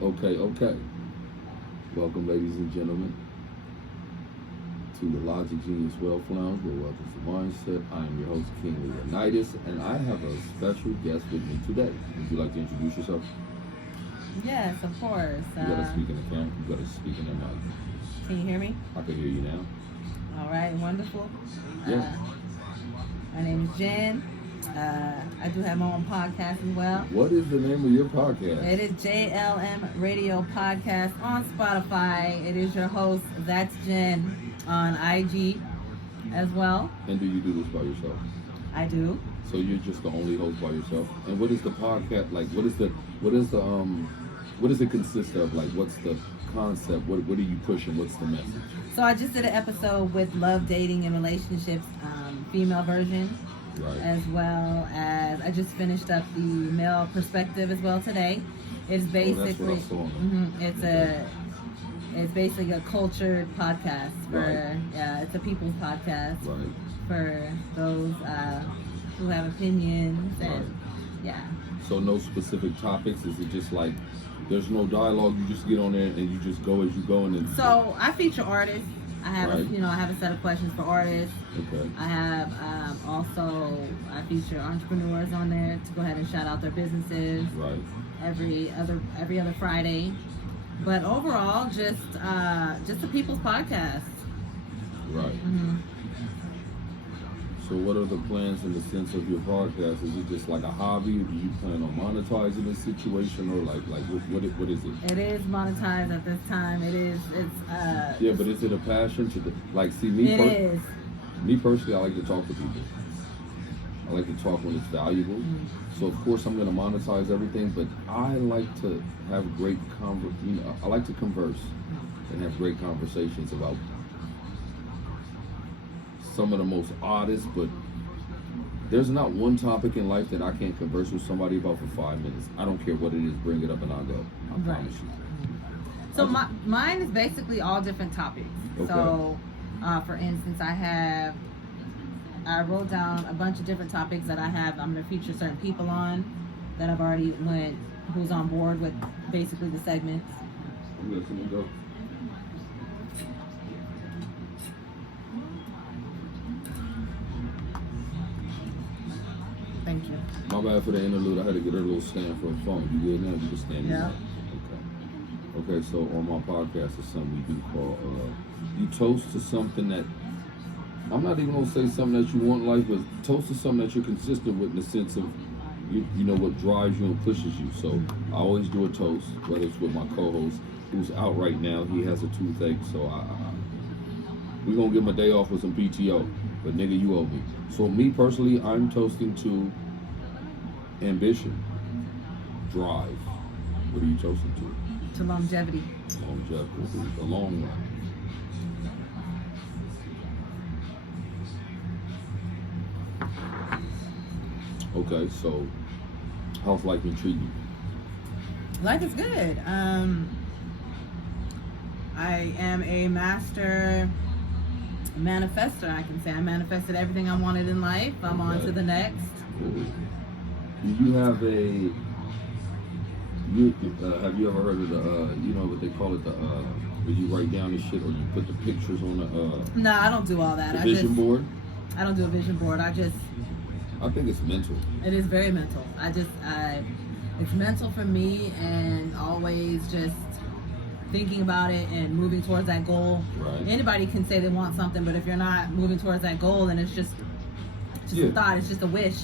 Okay. Welcome, ladies and gentlemen, to the Logic Genius Wealth Lounge, where wealth is the mindset. I am your host, King Leonidas, and I have a special guest with me today. Would you like to introduce yourself? Yes, of course. You gotta speak in the camera. You gotta speak in the mic. Can you hear me? I can hear you now. All right, wonderful. Yeah. My name is Jen. I do have my own podcast as well. What is the name of your podcast? It is JLM Radio Podcast on Spotify. It is your host, That's Jen, on IG as well. And do you do this by yourself? I do. So you're just the only host by yourself? And what is the podcast like? What does it consist of? Like, what's the concept? What are you pushing? What's the message? So I just did an episode with love, dating, and relationships, female version. Right. As well as I just finished up the male perspective as well today. It's basically that's what I saw. it's basically a cultured podcast for Right. it's a people's podcast Right. for those who have opinions and Right. yeah. So no specific topics? Is it just like there's no dialogue, you just get on there and you just go as you go and then So I feature artists. I have Right. I have a set of questions for artists. Okay. I have I feature entrepreneurs on there to go ahead and shout out their businesses. Right. every other Friday. But overall, just a people's podcast. Right. Mm-hmm. So what are the plans in the sense of your podcast? Is it just like a hobby? Do you plan on monetizing this situation, or like what is it? It is monetized at this time. It's Yeah, but is it a passion to see it is. Me personally, I like to talk to people. I like to talk when it's valuable. Mm-hmm. So of course I'm going to monetize everything, but I like to have great I like to converse and have great conversations about some of the most oddest, but there's not one topic in life that I can't converse with somebody about for 5 minutes. I don't care what it is, bring it up and I'll go. I promise you. So mine is basically all different topics. Okay. So, for instance, I wrote down a bunch of different topics that I'm going to feature certain people on that I've already who's on board with basically the segments. I'm going to go. Thank you. My bad for the interlude. I had to get her a little stand for a phone. You good now? You can stand Yeah. Okay, so on my podcast, it's something we do called, you toast to something that, I'm not even going to say something that you want in life, but toast to something that you're consistent with in the sense of, you know what drives you and pushes you. So I always do a toast, whether it's with my co-host, who's out right now. He has a toothache, so we're going to give him a day off with some PTO. But nigga, you owe me. So me personally, I'm toasting to ambition, drive. What are you toasting to? To longevity. Longevity, the long run. Okay, so how's life been treating you? Life is good. I am a master manifester. I can say I manifested everything I wanted in life. I'm on to the next. Cool. Do you have have you ever heard of the you know what they call it, the where you write down the shit or you put the pictures on the No, I don't do all that. the vision board? I don't do a vision board. I think it's mental. It is very mental. It's mental for me, and always just thinking about it and moving towards that goal. Right. Anybody can say they want something, but if you're not moving towards that goal, then it's just a thought. It's just a wish.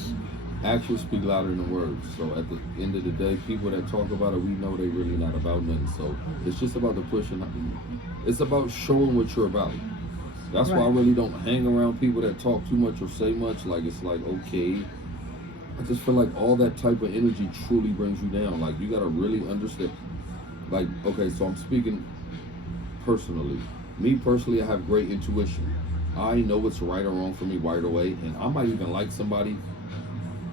Actions speak louder than words. So at the end of the day, people that talk about it, we know they're really not about nothing. So it's just about the pushing. It's about showing what you're about. That's why I really don't hang around people that talk too much or say much. Like, it's like, okay. I just feel like all that type of energy truly brings you down. Like, you got to really understand. Like, okay, so I'm speaking personally. Me personally, I have great intuition. I know what's right or wrong for me right away. And I might even like somebody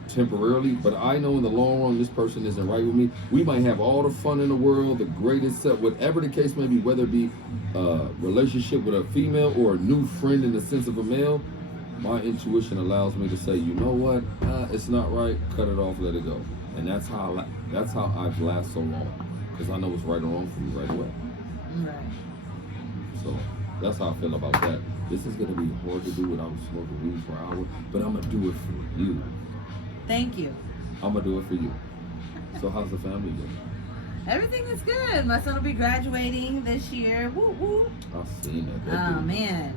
temporarily, but I know in the long run this person isn't right with me. We might have all the fun in the world, the greatest set, whatever the case may be, whether it be a relationship with a female or a new friend in the sense of a male. My intuition allows me to say, you know what, it's not right, cut it off, let it go. And that's how I've lasted so long, because I know what's right or wrong for me right away. Right. So that's how I feel about that. This is gonna be hard to do without smoking weed for an hour, but I'm gonna do it for you. Thank you. I'm gonna do it for you. So how's the family doing? Everything is good. My son will be graduating this year. Woo woo. I've seen that. Oh man.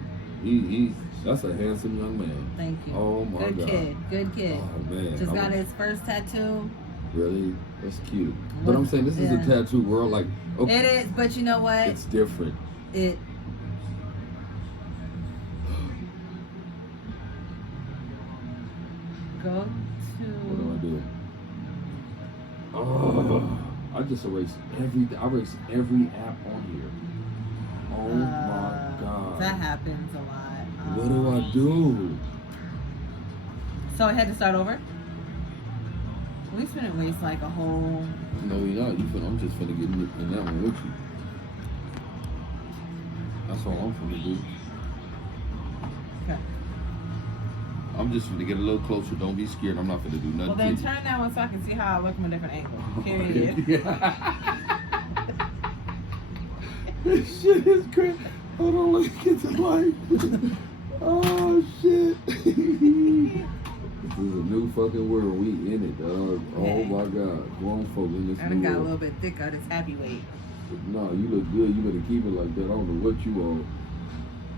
That's a handsome young man. Thank you. Oh my Good God. kid. Good kid. Oh man. Just got his first tattoo. Really? That's cute. But I'm saying this is a tattoo world. Like, okay, It is, but you know what? it's different. It. Go What do to. I do? Oh, I just erased every app on here. Oh my God. That happens a lot. What do I do? So I had to start over? We shouldn't waste like a whole. No, you're not. I'm just finna get in that one with you. That's all I'm finna do. Okay. I'm just finna get a little closer. Don't be scared. I'm not finna do nothing. Well, then to you. turn that one so I can see how I look from a different angle. Period. This shit is crazy. Hold on, let's get to life. Oh shit. This is a new fucking world. We in it, dog. Oh my God. Grown folk in this I new done got a world. little bit thicker. This happy weight. No, you look good. You better keep it like that. I don't know what you are.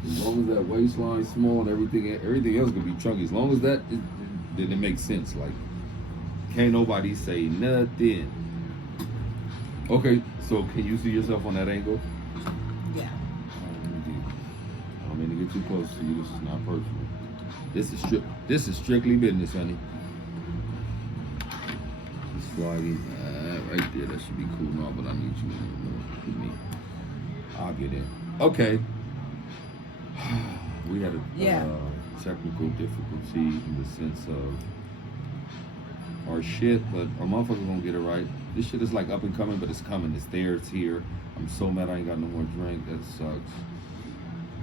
As long as that waistline's small and everything else can be chunky. As long as that, then it makes sense. Like, can't nobody say nothing. Okay, so can you see yourself on that angle? Yeah. I don't mean to get too close to you. This is not personal. This is strictly business, honey. Sliding right there. That should be cool now, but I need you in there more than me. I'll get in. Okay. We had a technical difficulty in the sense of our shit, but our motherfuckers gonna get it right. This shit is like up and coming, but it's coming. It's there. It's here. I'm so mad I ain't got no more drink. That sucks.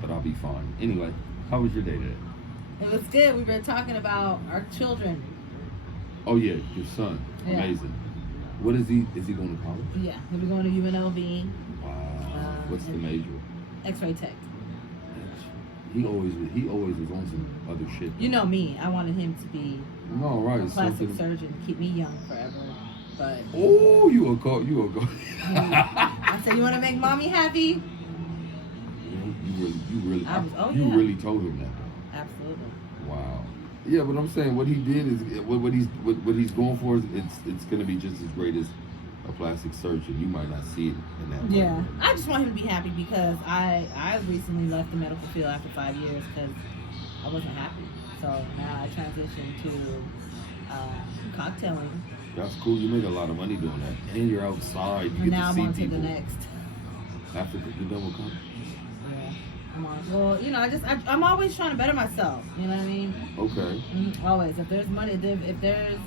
But I'll be fine. Anyway, how was your day today? It was good. We've been talking about our children. Oh yeah, your son. Yeah. Amazing. What is he? Is he going to college? Yeah. He'll be going to UNLV. Wow. What's the major? X-ray tech. He always was on some other shit. You know me. I wanted him to be No, right. a plastic something. surgeon, keep me young forever. But Oh, you a go. I said, you want to make mommy happy? You really told him that. Absolutely. Wow. Yeah, but I'm saying what he did is what he's going for is it's gonna be just as great as a plastic surgeon. You might not see it in that way. Yeah, I just want him to be happy because I recently left the medical field after 5 years because I wasn't happy. So now I transitioned to cocktailing. That's cool. You make a lot of money doing that, and you're outside. You And get now to I'm see on to people. the next. After you're done with college. Yeah, I'm on. Well, you know, I'm always trying to better myself. You know what I mean? Okay. Always. If there's money, if there's,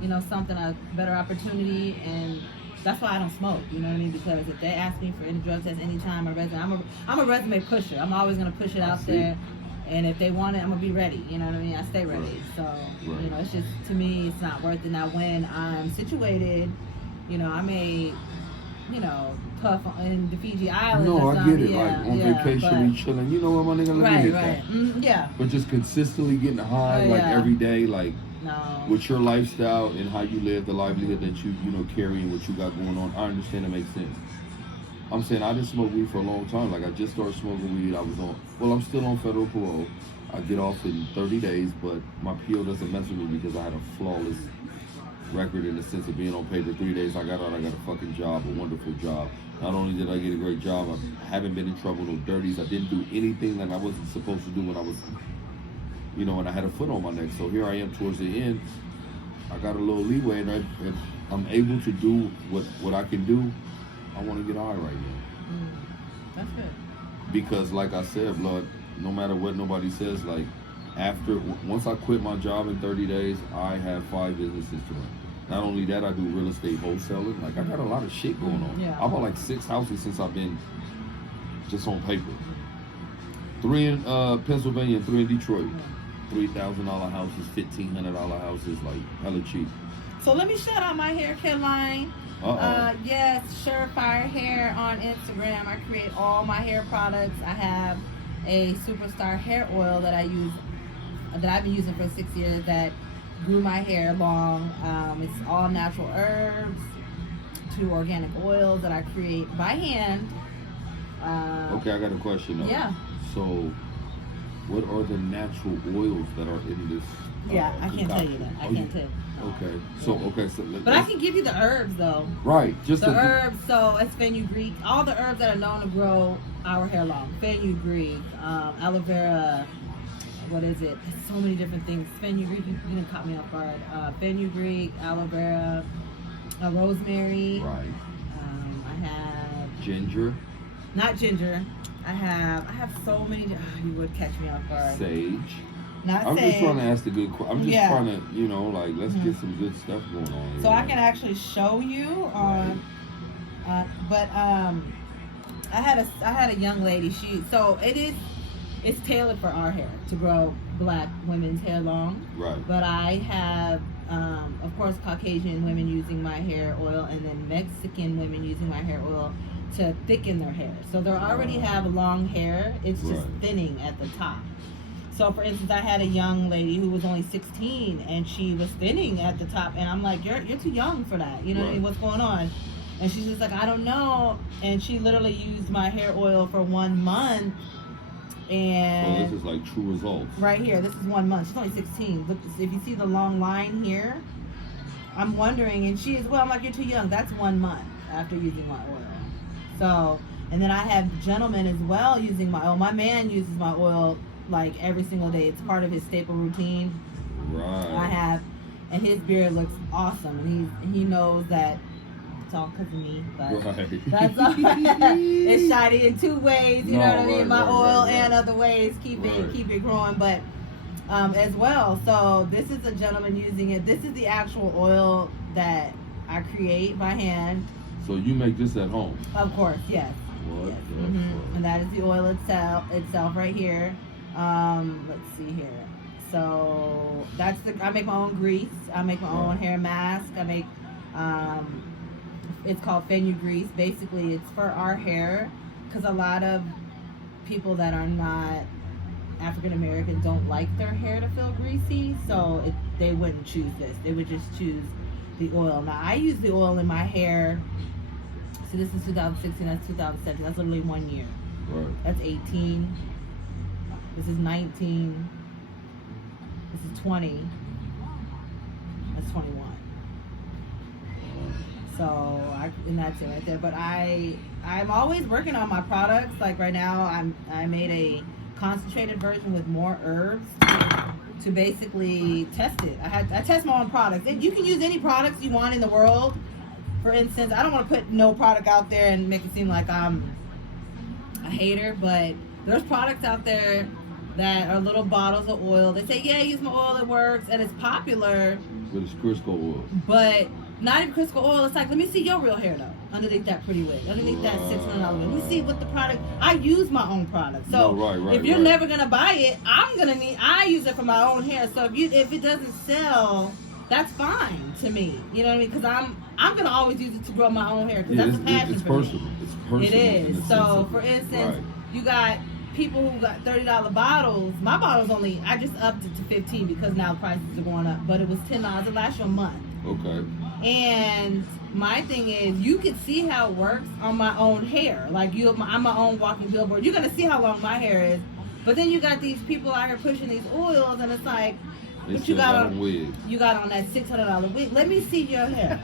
you know, something, a better opportunity, and that's why I don't smoke. You know what I mean? Because if they ask me for any drug test anytime, I'm a resume pusher. I'm always gonna push it out there. And if they want it, I'm gonna be ready. You know what I mean? I stay ready. Right. So Right. you know, it's just, to me, it's not worth it. Now when I'm situated, you know, I may, you know, puff in the Fiji Islands. No, or I something. get it. Like on vacation, we chilling. You know what, my nigga? Let me hit that. Yeah. But just consistently getting high, Oh, like yeah. every day, like No. with your lifestyle and how you live, the livelihood that you know carry and what you got going on. I understand it makes sense. I'm saying I didn't smoke weed for a long time. Like I just started smoking weed. I'm still on federal parole. I get off in 30 days, but my PO doesn't mess with me because I had a flawless record in the sense of being on paper. 3 days I got out, I got a fucking job, a wonderful job. Not only did I get a great job, I haven't been in trouble, no dirties. I didn't do anything that I wasn't supposed to do when I was, you know, when I had a foot on my neck. So here I am towards the end. I got a little leeway and I'm able to do what I can do. I want to get high right now. That's good. Because like I said, blood, no matter what nobody says, like once I quit my job in 30 days, I have 5 businesses to run. Not only that, I do real estate wholesaling. Like I got a lot of shit going on. Yeah. I bought like 6 houses since I've been just on paper. 3 in Pennsylvania and 3 in Detroit. $3,000 houses, $1,500 houses, like hella cheap. So let me shout out my hair care line. Yes, Surefire Hair on Instagram. I create all my hair products. I have a Superstar hair oil that I use, that I've been using for 6 years, that grew my hair long. It's all natural herbs to organic oils that I create by hand. Okay, I got a question though. Yeah. So, what are the natural oils that are in this? Yeah, I can't tell you that. I can't tell you. Okay. So But I can give you the herbs though. Right. Just the herbs. So it's fenugreek. All the herbs that are known to grow our hair long. Fenugreek, aloe vera. What is it? There's so many different things. Fenugreek. You didn't caught me off guard. Fenugreek, aloe vera, rosemary. Right. I have ginger. Not ginger. I have so many. You would catch me off guard. Sage. Not I'm sage. just trying to ask the good question. I'm just trying to, like, let's Mm-hmm. get some good stuff going on here. So I can actually show you on, but I had a young lady. It's tailored for our hair to grow Black women's hair long. Right. But I have, of course, Caucasian women using my hair oil, and then Mexican women using my hair oil to thicken their hair. So they already have long hair. It's just thinning at the top. So, for instance, I had a young lady who was only 16, and she was thinning at the top, and I'm like, you're too young for that. You know what I mean? What's going on? And she's just like, I don't know. And she literally used my hair oil for 1 month. And so this is like true results. Right here, this is 1 month. She's only 16. Look, if you see the long line here, I'm wondering, and she is, well, I'm like, you're too young. That's 1 month after using my oil. So, and then I have gentlemen as well using my oil. My man uses my oil like every single day. It's part of his staple routine. Right. And his beard looks awesome, and he knows that it's all because of me, but that's all. It's shiny in two ways, you know what I mean? My oil and other ways keep it growing, but as well. So this is a gentleman using it. This is the actual oil that I create by hand. So you make this at home? Of course, yes. What yes. the fuck? And that is the oil itself right here. Let's see here. So I make my own grease. I make my own hair mask. I make it's called fenugreek. Basically, it's for our hair, because a lot of people that are not African American don't like their hair to feel greasy, so they wouldn't choose this. They would just choose the oil. Now I use the oil in my hair. So this is 2016. That's 2017. That's literally 1 year. Right. That's 18. This is 19. This is 20. That's 21. So and that's it right there. But I'm always working on my products. Like right now, I made a concentrated version with more herbs to basically test it. I test my own products. And you can use any products you want in the world. For instance, I don't want to put no product out there and make it seem like I'm a hater, but there's products out there that are little bottles of oil. They say, yeah, use my oil, it works, and it's popular. But it's Crisco oil. But not even Crisco oil. It's like, let me see your real hair though, underneath that pretty wig, underneath that $600 wig. Let me see what the product. I use my own product, so if you're never gonna buy it, I use it for my own hair. So if it doesn't sell, that's fine to me. You know what I mean? Because I'm gonna always use it to grow my own hair, because that's a passion for me. It's personal. It is. So for instance, you got people who got $30 bottles. My bottle's I just upped it to 15 because now prices are going up. But it was $10. It lasts you a month. Okay. And my thing is, you can see how it works on my own hair. Like I'm my own walking billboard. You're gonna see how long my hair is. But then you got these people out here pushing these oils, and it's like, what you got on wigs. You got on that $600 wig. Let me see your hair.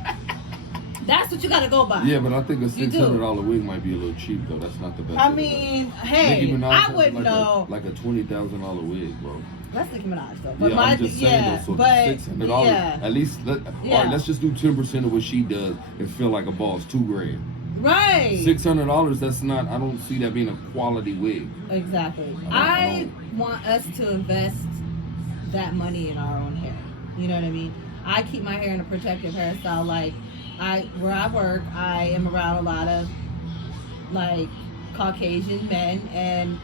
That's what you got to go by. Yeah, but I think a $600 wig might be a little cheap though. That's not the best. I mean, hey, I wouldn't know. Like a $20,000 wig, bro. That's Nicki Minaj though. But yeah, I'm just saying though. So $600. Yeah. At least all right, let's just do 10% of what she does and feel like a boss. $2,000. Right. $600. That's not. I don't see that being a quality wig. Exactly. I want us to invest that money in our own hair. You know what I mean? I keep my hair in a protective hairstyle. Like where I work, I am around a lot of like Caucasian men, and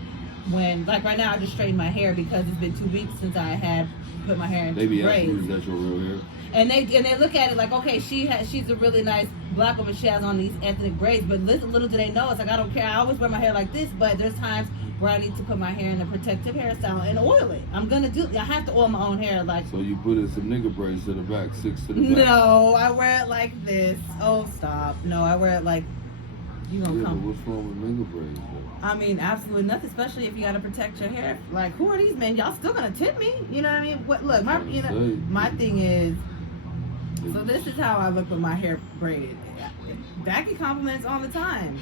when, like right now, I just straightened my hair because it's been 2 weeks since I had put my hair in They be braids. asking you, is that your real hair? And they look at it like, okay, she's a really nice black woman. She has on these ethnic braids, but little do they know, it's like I don't care. I always wear my hair like this, but there's times where I need to put my hair in a protective hairstyle and oil it. I have to oil my own hair. Like, So you put in some nigga braids to the back, 6 to the back. no, I wear it like this. Oh, stop. No, I wear it like, you gonna Yeah, but come. what's wrong with nigga braids, though? I mean, absolutely nothing. Especially if you gotta protect your hair. Like, who are these men? Y'all still gonna tip me? You know what I mean? What? Look, my thing is. So this is how I look with my hair braided. Back compliments all the time,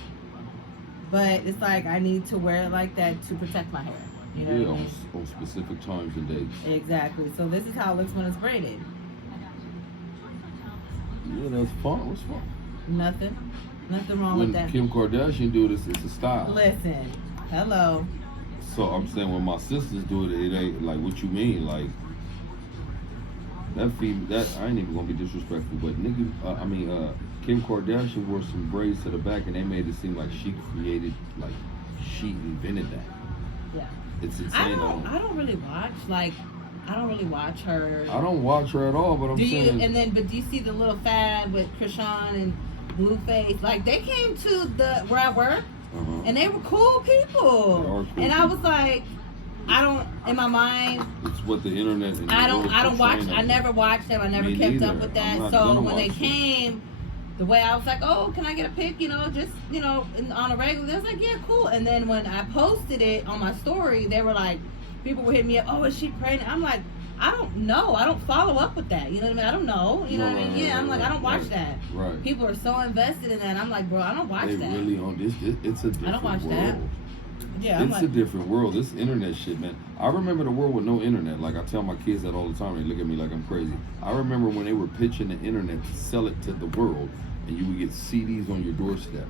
but it's like I need to wear it like that to protect my hair. You know Yeah, what I mean? on specific times and dates. Exactly. So this is how it looks when it's braided. Yeah, that's fun. What's fun? Nothing wrong When with that. Kim Kardashian do this, it's a style. Listen, hello. So I'm saying when my sisters do it, it ain't like what you mean. Like that I ain't even gonna be disrespectful, but Kim Kardashian wore some braids to the back, and they made it seem like she created, like she invented that. Yeah. It's insane. I don't really watch her. I don't watch her at all, but I'm Do you? saying. But do you see the little fad with Krishan and Blueface? Like they came to where I work, and they were cool people. They are cool and I was like, in my mind, It's what the internet. And I the don't world watch. portraying I them. never watched them. I never Me kept neither. up with I'm that. not So gonna when they watch them. came, the way I was like, oh, can I get a pic? On a regular. They was like, yeah, cool. And then when I posted it on my story, they were like, people were hitting me up. Oh, is she pregnant? I'm like, I don't know. I don't follow up with that. You know what I mean? I don't know. You know what I mean? Yeah, I'm like, I don't watch that. Right. People are so invested in that. I'm like, bro, I don't watch They that. really on this. It's a different I don't watch world. that. Yeah, I'm It's like, a different world. This internet shit, man. I remember the world with no internet. Like I tell my kids that all the time. They look at me like I'm crazy. I remember when they were pitching the internet to sell it to the world, and you would get CDs on your doorstep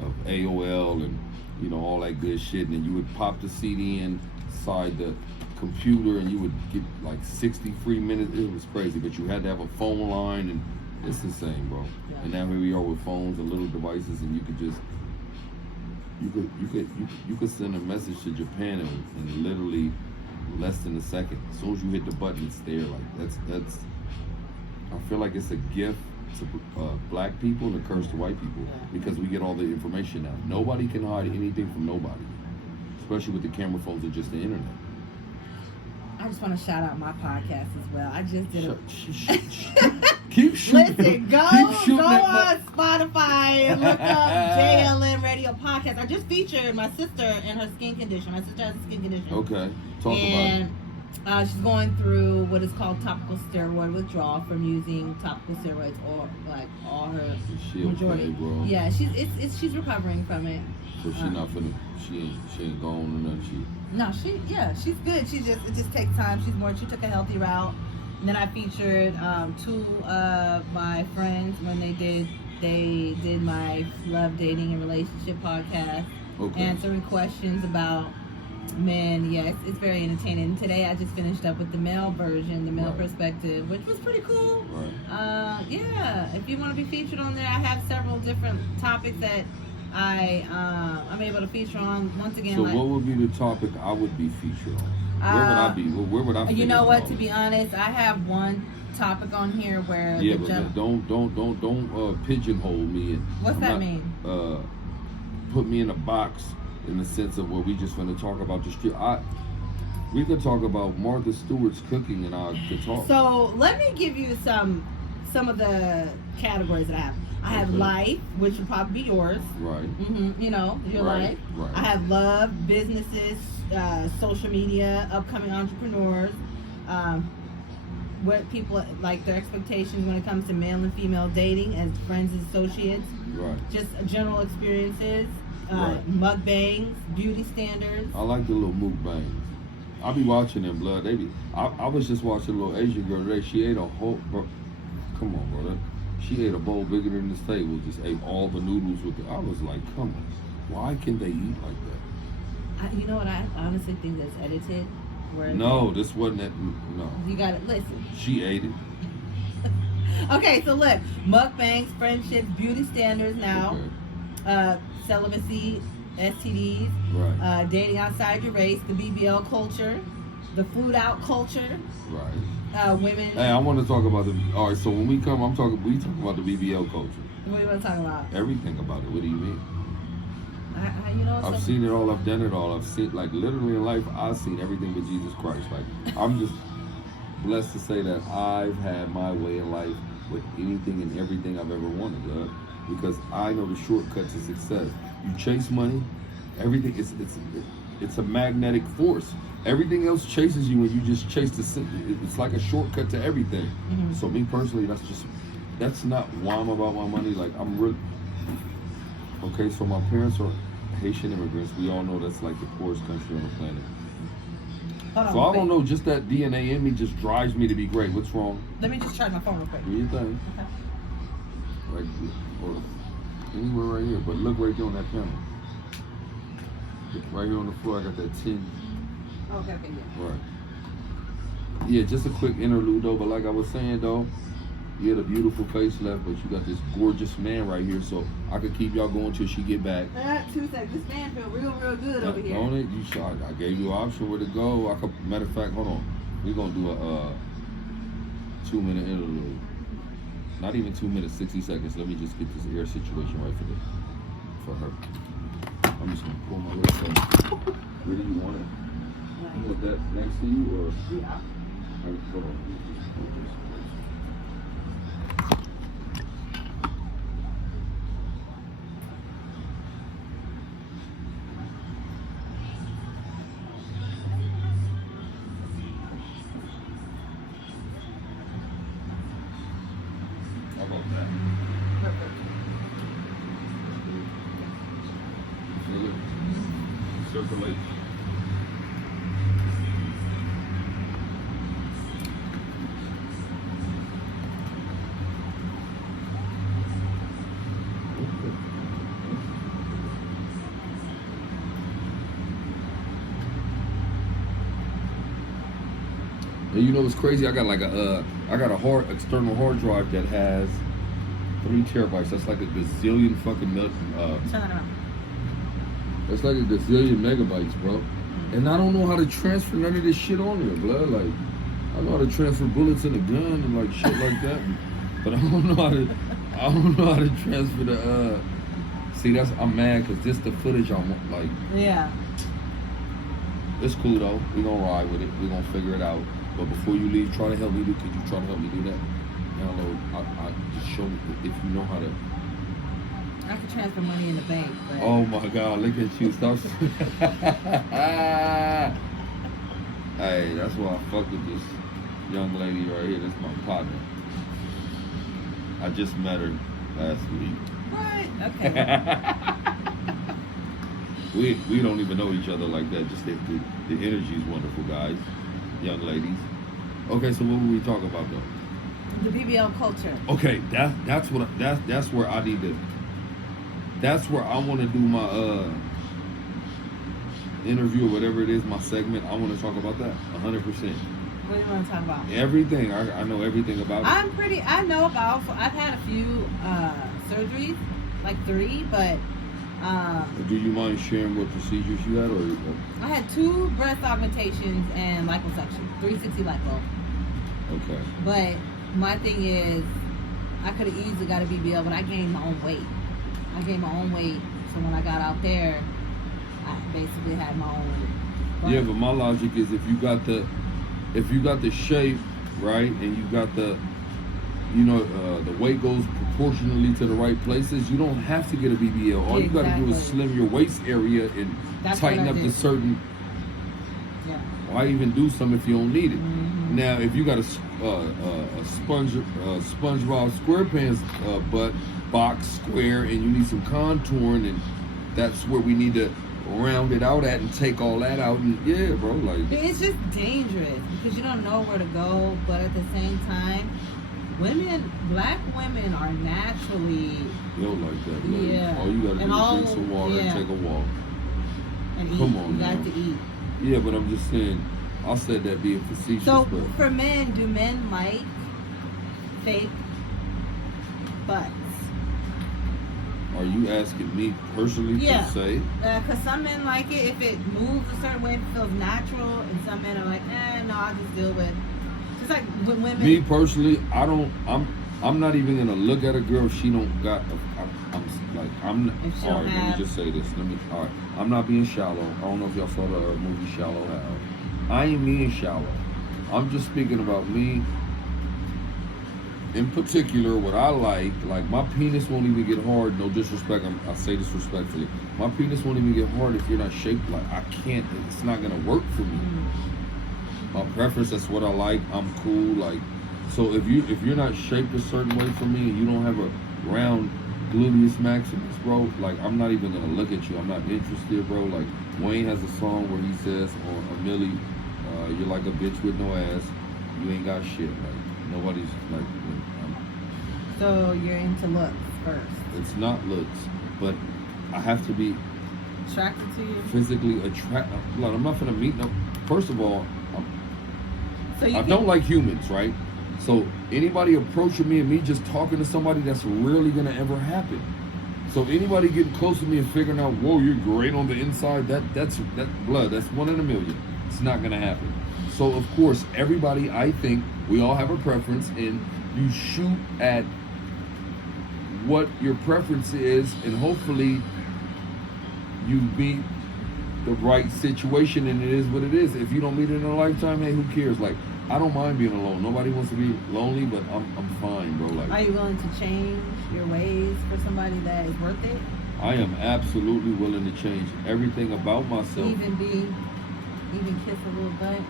of AOL and all that good shit, and then you would pop the CD inside the computer, and you would get like 60 free minutes. It was crazy, but you had to have a phone line, and it's insane, bro. Yeah. And now here we are with phones and little devices, and you could just. You could send a message to Japan in literally less than a second. As soon as you hit the button, it's there. Like that's. I feel like it's a gift to black people and a curse to white people because we get all the information now. Nobody can hide anything from nobody, especially with the camera phones and just the internet. I just want to shout out my podcast as well. I just did a. Keep shooting. Listen, go on Spotify and look up JLM Radio Podcast. I just featured my sister and her skin condition. My sister has a skin condition. Okay, talk about it. She's going through what is called topical steroid withdrawal from using topical steroids or like all her She majority. okay, bro. Yeah, she's recovering from it. So she not finna. She ain't gone or nothing. No, she's good. It just takes time. She took a healthy route. And then I featured two of my friends when they did my love, dating, and relationship podcast, answering questions about men. Yeah, it's very entertaining. Today I just finished up with the male version, the male perspective, which was pretty cool. Right. Yeah, if you want to be featured on there, I have several different topics that I'm able to feature on. Once again, So what would be the topic I would be featured on? Where would I be? Where would I? You know what? To be honest, I have one topic on here where don't pigeonhole me. What's that mean? Put me in a box in the sense of where we just want to talk about the street. We could talk about Martha Stewart's cooking, and I could talk. So let me give you some of the categories that I have. I have life, which would probably be yours. Right. Your life. Right. I have love, businesses, social media, upcoming entrepreneurs, what people like their expectations when it comes to male and female dating as friends and associates. Right. Just general experiences, mukbangs, beauty standards. I like the little mukbangs. I be watching them, blood. I was just watching a little Asian girl today. She ate a whole. Come on, brother. She ate a bowl bigger than this table. Just ate all the noodles with it. I was like, come on. Why can't they eat like that? You know what? I honestly think that's edited. No, this wasn't that. No. You got it. Listen. She ate it. Okay, so look, mukbangs, friendships, beauty standards now, celibacy, STDs, Right. dating outside your race, the BBL culture, the food out culture, Right. women. Hey, I want to talk about the. All right, so when we come, we talking about the BBL culture. What do you want to talk about? Everything about it. What do you mean? You know, I've seen it all. I've done it all. I've seen, like, literally in life, I've seen everything but Jesus Christ. Like, I'm just blessed to say that I've had my way in life with anything and everything I've ever wanted, bud. Because I know the shortcut to success. You chase money, everything. It's a magnetic force. Everything else chases you when you just chase it's like a shortcut to everything. Mm-hmm. So me personally, that's not why I'm about my money. Like, I'm really okay. So my parents are Haitian immigrants. We all know that's like the poorest country on the planet. Hold on, So I don't know, just that DNA in me just drives me to be great. What's wrong? Let me just charge my phone real quick. Do you think? Okay. Like, or anywhere right here. But look right there on that panel. Right here on the floor, I got that tin. Okay, yeah. Right. Yeah, just a quick interlude though. But like I was saying though, you had a beautiful face left, but you got this gorgeous man right here. So I could keep y'all going till she get back. 2 seconds. This man feel real good over here. On it, you shot. I gave you an option where to go. Matter of fact, hold on. We're gonna do a 2-minute interlude. Not even 2 minutes, 60 seconds. Let me just get this air situation right for her. I'm just gonna pull my lips up. Where do you want it? You want that next to you or? Yeah. All right, hold on. How about that? Perfect. Feel it? Circulate. And you know what's crazy? I got like a external hard drive that has 3 terabytes. That's like a gazillion fucking Turn it around. that's like a gazillion megabytes, bro. And I don't know how to transfer none of this shit on there, blood. Like, I know how to transfer bullets in a gun and like shit like that, but I don't know how to transfer the. See, I'm mad because this the footage I want. Like, Yeah. it's cool though. We gonna ride with it. We gonna figure it out. But before you leave, try to help me. Could you try to help me do that? Download. I just show me if you know how to. I can transfer money in the bank, but Oh my God! Look at you. Stop. Hey, that's why I fuck with this young lady right here. That's my partner. I just met her last week. what? Okay. We don't even know each other like that. Just the energy is wonderful, guys, young ladies. Okay, so what were we talking about though? The BBL culture. Okay, that's where I need to. That's where I want to do my interview or whatever it is, my segment. I want to talk about that 100%. What do you want to talk about? Everything. I know everything about it. I know about. I've had a few surgeries, like 3, but Do you mind sharing what procedures you had, or? I had 2 breast augmentations and liposuction, 360 lipo. Okay. But my thing is, I could have easily got a BBL, but I gained my own weight. So when I got out there, I basically had my own. Yeah, but my logic is if you got the shape right, and you got the weight goes proportionally to the right places, you don't have to get a BBL. All you got to do is slim your waist area and tighten up the certain. Yeah. Why even do some if you don't need it? Mm-hmm. Now, if you got a SpongeBob SquarePants butt box square and you need some contouring, and that's where we need to round it out at and take all that out. And yeah, bro, like it's just dangerous because you don't know where to go, but at the same time, black women are naturally like that. Like, yeah. All you gotta do is drink some water and take a walk. And eat. Come on, you got now. to eat. Yeah, but I'm just saying. I said that being facetious. So but for men, do men like fake butts? Are you asking me personally Yeah. to say? Because some men like it if it moves a certain way, it feels natural, and some men are like, no, I'll just deal with. Just like with women. Me personally, I don't. I'm not even gonna look at a girl if she don't got. I'm. If she All don't right, let have- me just say this. All right, I'm not being shallow. I don't know if y'all saw the movie Shallow Hal. I ain't being shallow. I'm just speaking about me. In particular, what I like my penis won't even get hard. No disrespect, I say this respectfully. My penis won't even get hard if you're not shaped like. I can't. It's not gonna work for me. My preference, that's what I like. I'm cool. Like, so if you're not shaped a certain way for me and you don't have a round gluteus maximus, bro, like I'm not even gonna look at you. I'm not interested, bro. Like Wayne has a song where he says on a Millie, you're like a bitch with no ass. You ain't got shit. Like nobody's like. So you're into looks first. It's not looks, but I have to be Attracted to you. physically attracted. Like, I'm not gonna meet no. First of all, So you I don't like humans, right? So anybody approaching me and me just talking to somebody, that's rarely gonna ever happen. So anybody getting close to me and figuring out, whoa, you're great on the inside, that's blood. That's 1 in a million. It's not gonna happen. So of course, everybody, I think we all have a preference, and you shoot at what your preference is, and hopefully you meet the right situation, and it is what it is. If you don't meet it in a lifetime, hey, who cares? Like, I don't mind being alone. Nobody wants to be lonely, but I'm fine, bro. Like, Are you willing to change your ways for somebody that is worth it? I am absolutely willing to change everything about myself. Even kiss a little butt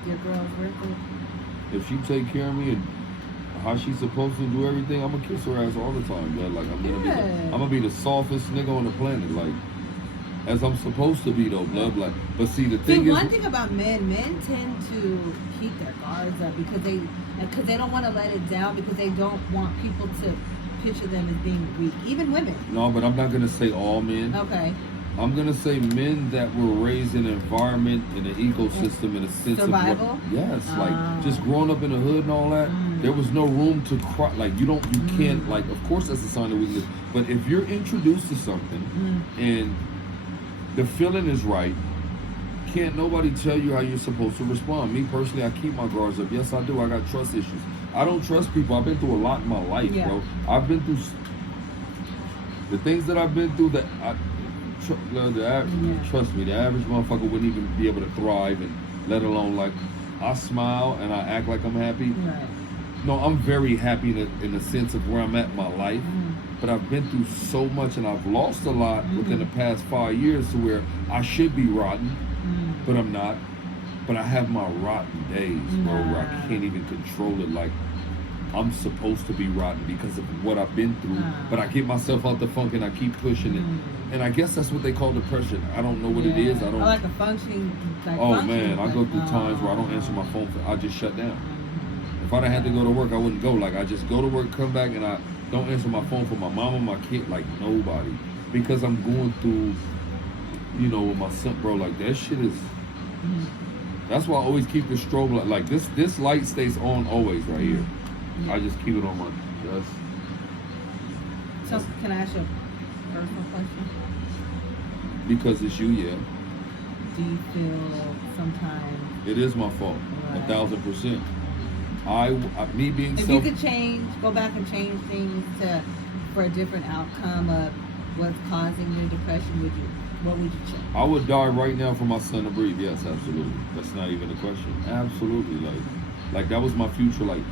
if your girl's worth it? If she take care of me and how she's supposed to do everything, I'm gonna kiss her ass all the time, man. Like I'm gonna be the softest nigga on the planet, like as I'm supposed to be though, blood. Like, but see the thing is, one thing about men tend to keep their guards up because they don't want to let it down, because they don't want people to picture them as being weak. Even women. No, but I'm not gonna say all men. Okay. I'm gonna say men that were raised in an environment, in an ecosystem, in a sense Survival? of what, yes, like just growing up in the hood and all that. There was no room to cry. Like you can't. Like, of course, that's a sign of weakness. But if you're introduced to something and the feeling is right, can't nobody tell you how you're supposed to respond. Me personally, I keep my guards up. Yes, I do. I got trust issues. I don't trust people. I've been through a lot in my life, bro. I've been through the things that I've been through that trust me, the average motherfucker wouldn't even be able to thrive, and let alone like I smile and I act like I'm happy. Right. No, I'm very happy in the sense of where I'm at in my life. But I've been through so much, and I've lost a lot within the past 5 years to where I should be rotten, but I'm not. But I have my rotten days, bro, where I can't even control it. Like, I'm supposed to be rotten because of what I've been through. But I get myself out the funk and I keep pushing it. And I guess that's what they call depression. I don't know what it is. I don't. Like a functioning. Like man, I go through times where I don't answer my phone. I just shut down. If I'd had to go to work, I wouldn't go. Like, I just go to work, come back, and I don't answer my phone for my mama, my kid, like nobody. Because I'm going through, with my son, bro, like that shit is, that's why I always keep the strobe, like this light stays on always right here. I just keep it on my chest. So, can I ask you a personal question? Because it's you, yeah. Do you feel sometimes... It is my fault, 1,000%. Me being if you could go back and change things for a different outcome of what's causing your depression, what would you change? I would die right now for my son to breathe. Yes, absolutely. That's not even a question. Absolutely. Like that was my future. Like,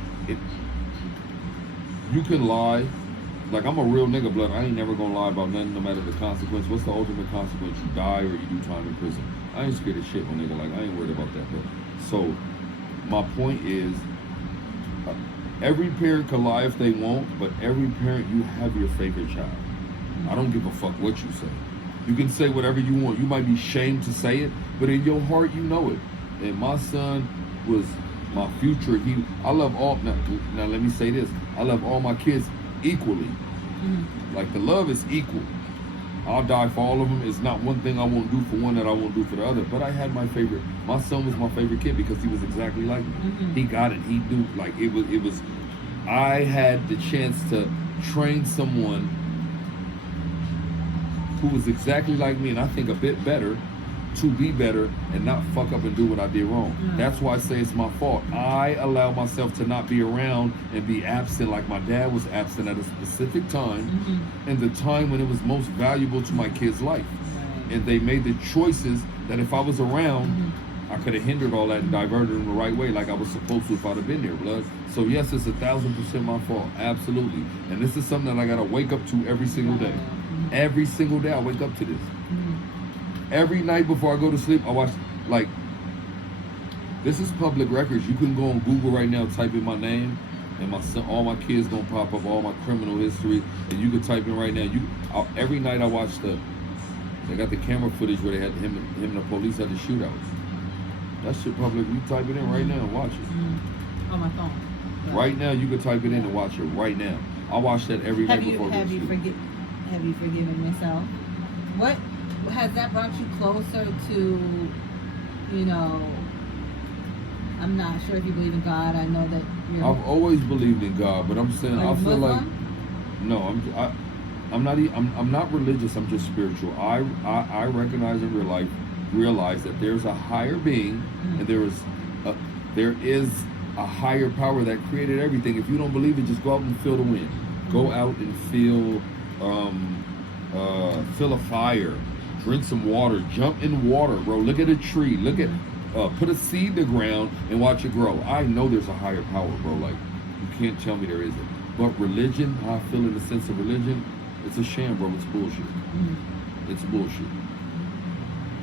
you can lie. Like, I'm a real nigga, blood. I ain't never gonna lie about nothing, no matter the consequence. What's the ultimate consequence? You die or you do time in prison. I ain't scared of shit, my nigga. Like, I ain't worried about that, bro. So, my point is, every parent can lie if they want, but every parent, you have your favorite child. I don't give a fuck what you say. You can say whatever you want. You might be ashamed to say it, but in your heart, you know it. And my son was my future. I love all. Now let me say this. I love all my kids equally. Like, the love is equal. I'll die for all of them. It's not one thing I won't do for one that I won't do for the other. But I had my favorite. My son was my favorite kid because he was exactly like me. He got it. He knew. Like, it was. I had the chance to train someone who was exactly like me and I think a bit better to be better and not fuck up and do what I did wrong. That's why I say it's my fault. I allow myself to not be around and be absent like my dad was absent at a specific time and the time when it was most valuable to my kid's life. And they made the choices that if I was around, I could have hindered all that and diverted them the right way like I was supposed to if I'd have been there, blood. So yes, it's 1,000% my fault, absolutely. And this is something that I gotta wake up to every single day. Every single day I wake up to this. Every night before I go to sleep, I watch, like, this is public records. You can go on Google right now, type in my name, and my son, all my kids gonna pop up, all my criminal history, and you can type in right now. Every night I watch they got the camera footage where they had him and the police had the shootout. That shit public. You type it in right now and watch it. On my phone. Yeah. Right now, you can type it in and watch it right now. I watch that every night before I go to sleep. Have you forgiven yourself? What has that brought you closer to? You know, I'm not sure if you believe in God. I know that you're. I've always believed in God, but I'm saying I feel like no, I'm not religious. I'm just spiritual. I recognize and realize that there's a higher being and there is a higher power that created everything. If you don't believe it, just go out and feel the wind. Go out and feel a fire. Drink some water. Jump in water, bro. Look at a tree. Look at put a seed in the ground and watch it grow. I know there's a higher power, bro. Like, you can't tell me there isn't. But religion, how I feel in the sense of religion, it's a sham, bro. It's bullshit. It's bullshit.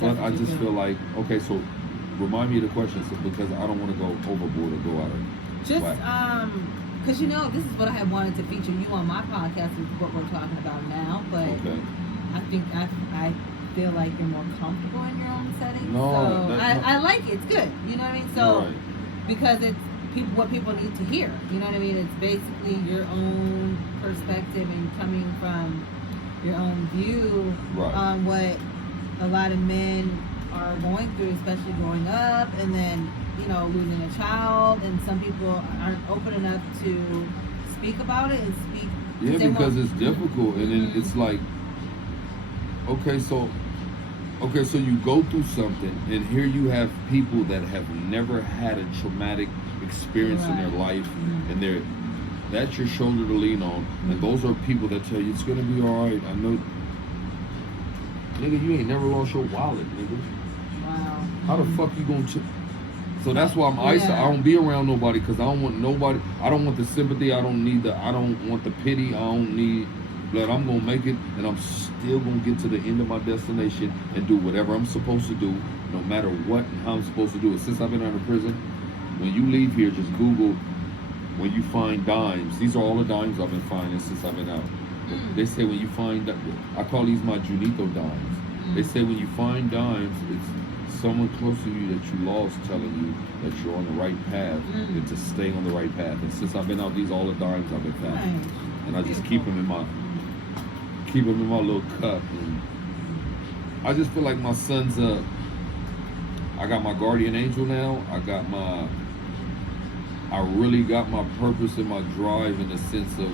But I just feel like, okay, so remind me of the question, because I don't want to go overboard or go out of just because this is what I had wanted to feature you on my podcast, is what we're talking about now. But okay. I think I feel like you're more comfortable in your own setting. No, so I like it. It's good. You know what I mean? So right. Because it's what people need to hear. You know what I mean? It's basically your own perspective and coming from your own view on what a lot of men are going through, especially growing up, and then losing a child, and some people aren't open enough to speak about it and speak. Yeah, because it's difficult, and then it's like, okay, so you go through something, and here you have people that have never had a traumatic experience in their life, and that's your shoulder to lean on, and those are people that tell you it's gonna be all right. I know. Nigga, you ain't never lost your wallet, nigga. Wow. How the fuck you gonna So that's why I'm isolated. I don't be around nobody because I don't want nobody. I don't want the sympathy. I don't want the pity. I don't need blood. I'm gonna make it, and I'm still gonna get to the end of my destination and do whatever I'm supposed to do, no matter what and how I'm supposed to do it. Since I've been out of prison, when you leave here, just Google when you find dimes. These are all the dimes I've been finding since I've been out. They say when you find, I call these my Junito dimes. They say when you find dimes, it's someone close to you that you lost telling you that you're on the right path and to stay on the right path. And since I've been out, all the dimes I've been finding, and I just keep them in my little cup. And I just feel like my son's I got my guardian angel now. I really got my purpose and my drive in the sense of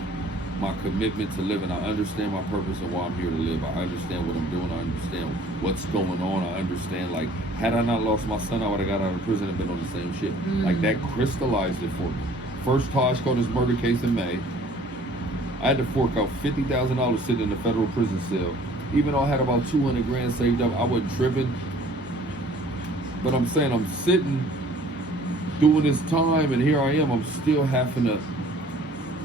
my commitment to living. I understand my purpose and why I'm here to live. I understand what I'm doing. I understand what's going on. I understand, like, had I not lost my son, I would have got out of prison and been on the same shit. Like, that crystallized it for me. First Taj caught his murder case in May. I had to fork out $50,000 sitting in the federal prison cell. Even though I had about 200 grand saved up, I wasn't tripping. But I'm saying I'm sitting, doing this time, and here I am. I'm still having to.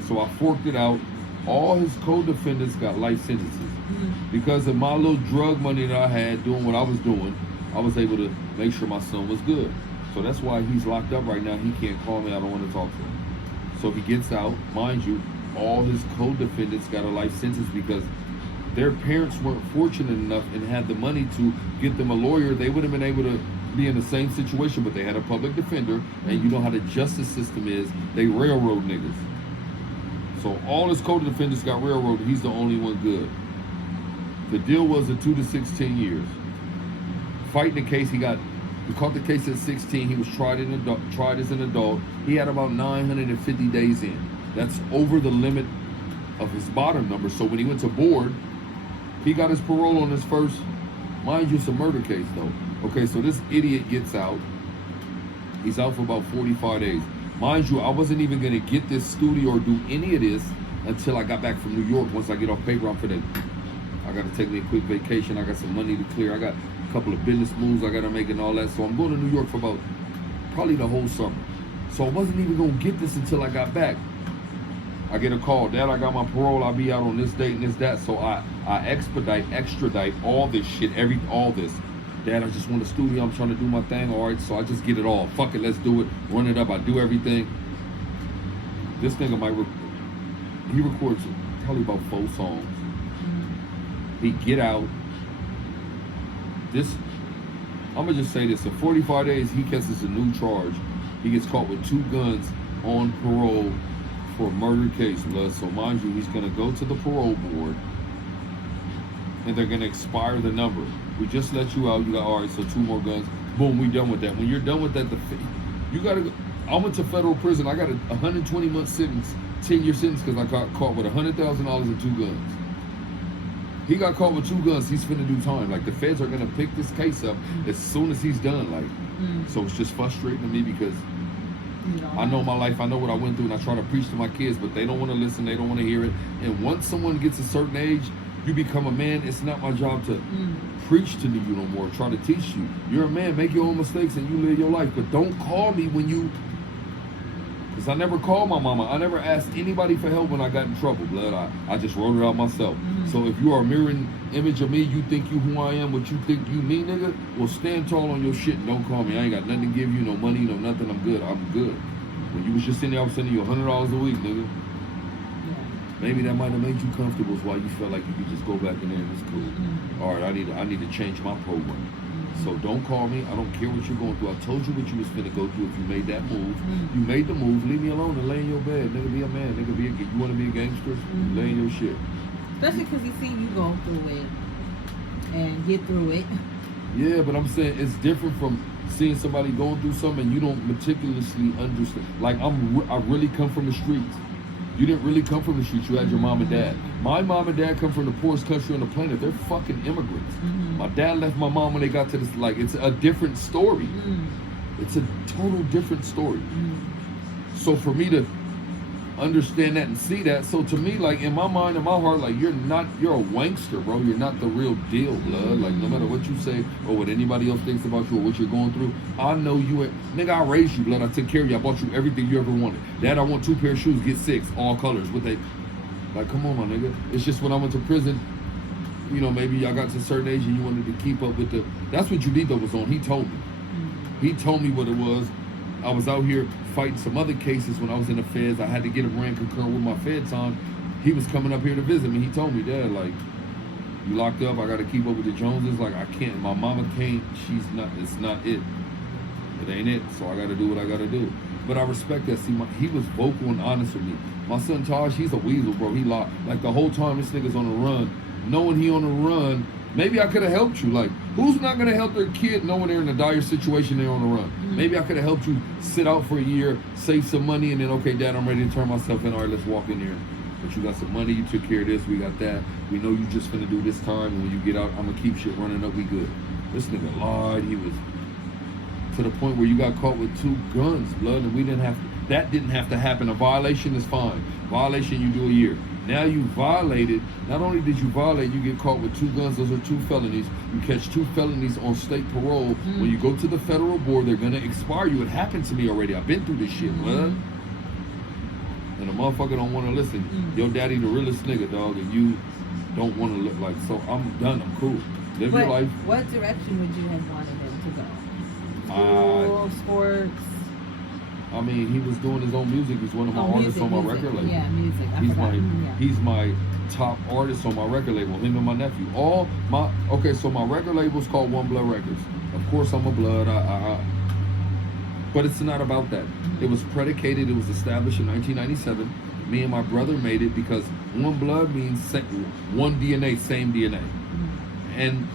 So I forked it out. All his co-defendants got life sentences. Because of my little drug money that I had doing what I was doing, I was able to make sure my son was good. So that's why he's locked up right now. He can't call me. I don't want to talk to him. So he gets out. Mind you, all his co-defendants got a life sentence because their parents weren't fortunate enough and had the money to get them a lawyer. They would have been able to be in the same situation, but they had a public defender. And you know how the justice system is. They railroad niggas. So all his co-defendants got railroaded. He's the only one good. The deal was a 2 to 16 years. Fighting the case, he caught the case at 16. He was tried as an adult. He had about 950 days in. That's over the limit of his bottom number. So when he went to board, He got his parole on his first, mind you, it's a murder case though. Okay, so this idiot gets out. He's out for about 45 days. Mind you, I wasn't even gonna get this studio or do any of this until I got back from New York. Once I get off paper, I'm finna, I gotta take me a quick vacation. I got some money to clear. I got a couple of business moves I gotta make and all that. So I'm going to New York for about probably the whole summer. So I wasn't even gonna get this until I got back. I get a call, Dad, I got my parole, I'll be out on this date and this, that. So I extradite all this shit, all this. Dad, I just want a studio, I'm trying to do my thing, all right, so I just get it all. Fuck it, let's do it, run it up, I do everything. This nigga he records probably about 4 songs. He get out. I'm gonna just say this, in 45 days, he catches a new charge. He gets caught with 2 guns on parole for a murder case, blood. So mind you, he's gonna go to the parole board and they're gonna expire the number. We just let you out, you got, all right, so 2 more guns. Boom, we done with that. When you're done with that, you gotta go. I went to federal prison. I got a 120-month sentence, 10-year sentence because I got caught with $100,000 and 2 guns. He got caught with 2 guns. He's finna do time. Like, the feds are gonna pick this case up as soon as he's done. Like, so it's just frustrating to me because I know my life. I know what I went through, and I try to preach to my kids, but they don't want to listen. They don't want to hear it. And once someone gets a certain age, you become a man. It's not my job to preach to you no more, try to teach you. You're a man, make your own mistakes and you live your life. But don't call me when you, because I never called my mama. I never asked anybody for help when I got in trouble, blood. I just wrote it out myself. So if you are a mirroring image of me, you think you who I am, what you think you me, nigga, well, stand tall on your shit and don't call me. I ain't got nothing to give you, no money, no nothing. I'm good. When you was just in there, I was sending you $100 a week, nigga. Maybe that might have made you comfortable, is why you felt like you could just go back in there and it's cool. All right, I need to change my program. So don't call me. I don't care what you're going through. I told you what you was finna go through if you made that move. You made the move. Leave me alone and lay in your bed. Nigga, be a man. Nigga, you want to be a gangster? Lay in your shit. Especially because he seen you go through it and get through it. Yeah, but I'm saying it's different from seeing somebody going through something and you don't meticulously understand. Like, I really come from the streets. You didn't really come from the streets. You had your mom and dad. My mom and dad come from the poorest country on the planet. They're fucking immigrants. My dad left my mom when they got to this. Like, it's a different story. It's a total different story. So for me to understand that and see that, so to me, like, in my mind and my heart, like, you're a wankster, bro. You're not the real deal, blood. Like, no matter what you say or what anybody else thinks about you or what you're going through, I know you ain't. Nigga, I raised you, blood. I took care of you. I bought you everything you ever wanted. Dad, I want 2 pair of shoes, get 6, all colors. What they, like, come on, my nigga. It's just when I went to prison, you know, maybe I got to a certain age and you wanted to keep up with that's what Judito was on. He told me. He told me what it was. I was out here fighting some other cases when I was in the feds. I had to get a brand concurrent with my fed time. He was coming up here to visit me. He told me, Dad, like, you locked up. I got to keep up with the Joneses. Like, I can't. My mama can't. It's not it. It ain't it. So I got to do what I got to do. But I respect that. See, he was vocal and honest with me. My son Taj, he's a weasel, bro. He locked. Like, the whole time this nigga's on the run, knowing he on the run, maybe I could have helped you. Like, who's not going to help their kid knowing they're in a dire situation, they're on the run? Maybe I could have helped you sit out for a year, save some money, and then, okay, Dad, I'm ready to turn myself in. All right, let's walk in there. But you got some money, you took care of this, we got that. We know you just finna do this time, and when you get out, I'm going to keep shit running up, we good. This nigga lied. He was to the point where you got caught with 2 guns, blood, and that didn't have to happen. A violation is fine. Violation, you do a year. Now you violated, not only did you violate, you get caught with 2 guns, those are 2 felonies. You catch 2 felonies on state parole. When you go to the federal board, they're gonna expire you. It happened to me already. I've been through this shit, blood. And the motherfucker don't wanna listen. Your daddy the realest nigga, dog, and you don't wanna look like, so I'm done, I'm cool. Live your life. What direction would you have wanted him to go? School, sports? I mean, he was doing his own music. He's one of my artists on my record label. Yeah, music. He's my top artist on my record label. Him and my nephew. So my record label's called One Blood Records. Of course, I'm a blood. But it's not about that. It was predicated. It was established in 1997. Me and my brother made it because One Blood means one DNA, same DNA, and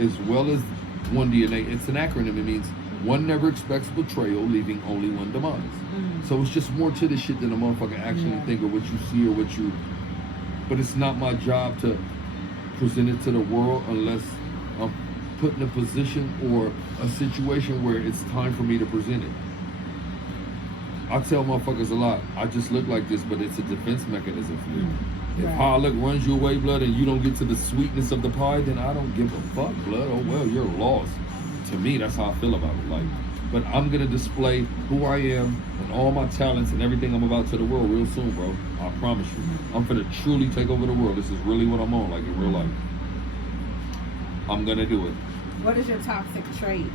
as well as one DNA, it's an acronym. It means one never expects betrayal, leaving only one demise. So it's just more to this shit than a motherfucker actually think of what you see or what you. But it's not my job to present it to the world unless I'm put in a position or a situation where it's time for me to present it. I tell motherfuckers a lot, I just look like this, but it's a defense mechanism for me. If Right. how I look runs you away, blood, and you don't get to the sweetness of the pie, then I don't give a fuck, blood. Oh well, you're lost. To me, that's how I feel about it. Like, but I'm gonna display who I am and all my talents and everything I'm about to the world real soon, bro. I promise you. I'm gonna truly take over the world. This is really what I'm on, like in real life. I'm gonna do it. What is your toxic trait?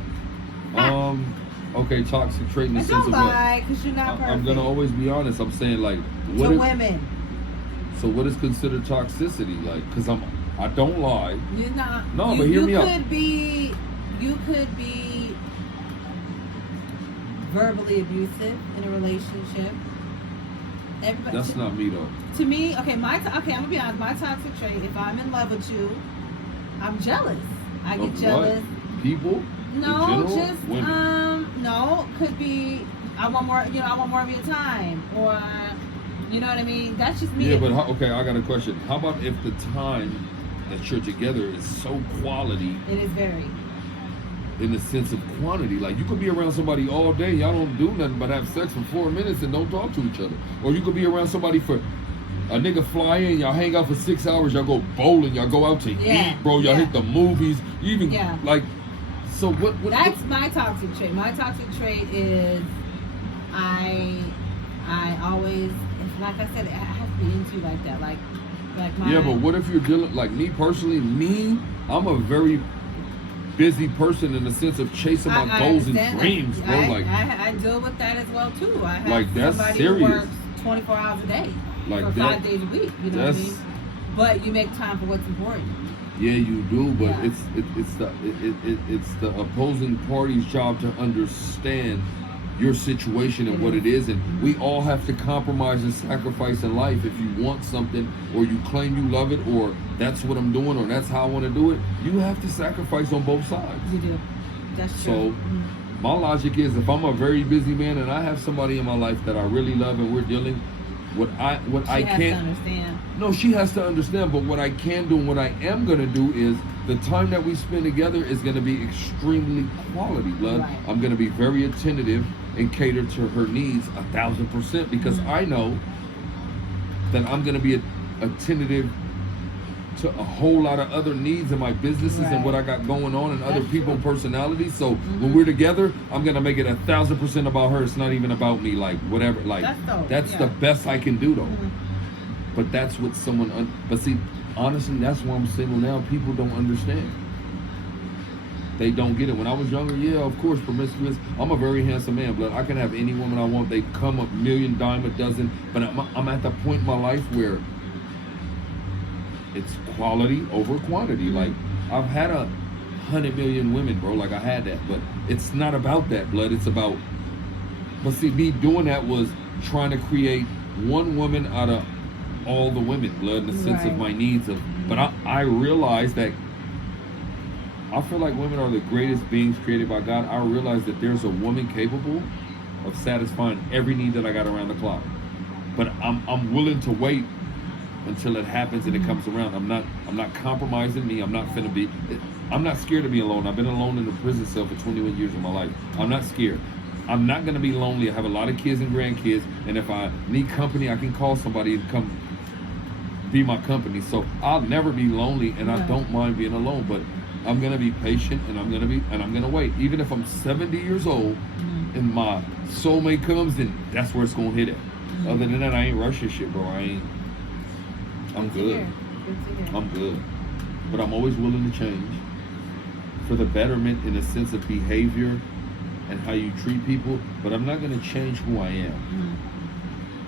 Okay, toxic trait in the And sense don't of what? lie, because you're not perfect. I'm gonna always be honest. I'm saying like, To what is, women. so what is considered toxicity? Like, cause I don't lie. You're not. No, you, but hear you me out. You could be verbally abusive in a relationship. Everybody, That's not me though. to me. Okay, okay. I'm gonna be honest. My toxic trait. If I'm in love with you, I'm jealous. I get Of jealous. what? People? No, in general? just Women. no. Could be. I want more. I want more of your time, or you know what I mean. That's just me. Yeah, but okay, I got a question. How about if the time that you're together is so quality it is very. in the sense of quantity? Like, you could be around somebody all day, y'all don't do nothing but have sex for 4 minutes and don't talk to each other. Or you could be around somebody for a nigga fly in, y'all hang out for 6 hours, y'all go bowling, y'all go out to eat, bro, y'all hit the movies, you even like. So what? That's my toxic trait. My toxic trait is I always, like I said, I have to be into you like that. Like my. Yeah, but what if you're dealing, like me personally, I'm a very busy person in the sense of chasing my goals and dreams, bro. I deal with that as well too. I have like, that's somebody serious. who works 24 hours a day Like for that, 5 days a week. You know what I mean? But you make time for what's important. Yeah, you do, but Yeah. it's the opposing party's job to understand your situation and what it is, and we all have to compromise and sacrifice in life. If you want something, or you claim you love it, or that's what I'm doing, or that's how I want to do it, you have to sacrifice on both sides. You do. That's true. So my logic is, if I'm a very busy man and I have somebody in my life that I really love and we're dealing, what I she has can't to understand. No, she has to understand, but what I can do and what I am going to do is the time that we spend together is going to be extremely quality, blood. Right. I'm going to be very attentive and cater to her needs 1,000%, because I know that I'm going to be attentive to a whole lot of other needs in my businesses and what I got going on and other people and personalities. So when we're together, I'm going to make it 1,000% about her. It's not even about me, like whatever. Like that's the best I can do though. But that's what someone, but see, honestly, that's why I'm single now. People don't understand. They don't get it. When I was younger, yeah, of course, promiscuous. I'm a very handsome man, but I can have any woman I want. They come a million, dime a dozen. But I'm at the point in my life where it's quality over quantity. Like, I've had 100 million women, bro. Like, I had that. But it's not about that, blood. It's about, but see, me doing that was trying to create one woman out of all the women, blood, in the sense of my needs of, but I realized that I feel like women are the greatest beings created by God. I realize that there's a woman capable of satisfying every need that I got around the clock. But I'm willing to wait until it happens and it comes around. I'm not compromising me. I'm not scared to be alone. I've been alone in a prison cell for 21 years of my life. I'm not scared. I'm not gonna be lonely. I have a lot of kids and grandkids, and if I need company, I can call somebody to come be my company. So I'll never be lonely, and I don't mind being alone. But I'm gonna be patient, and I'm gonna wait. Even if I'm 70 years old, and my soulmate comes, then that's where it's gonna hit it. Other than that, I ain't rushing shit, bro. I'm good. I'm good. But I'm always willing to change for the betterment in the sense of behavior and how you treat people. But I'm not gonna change who I am.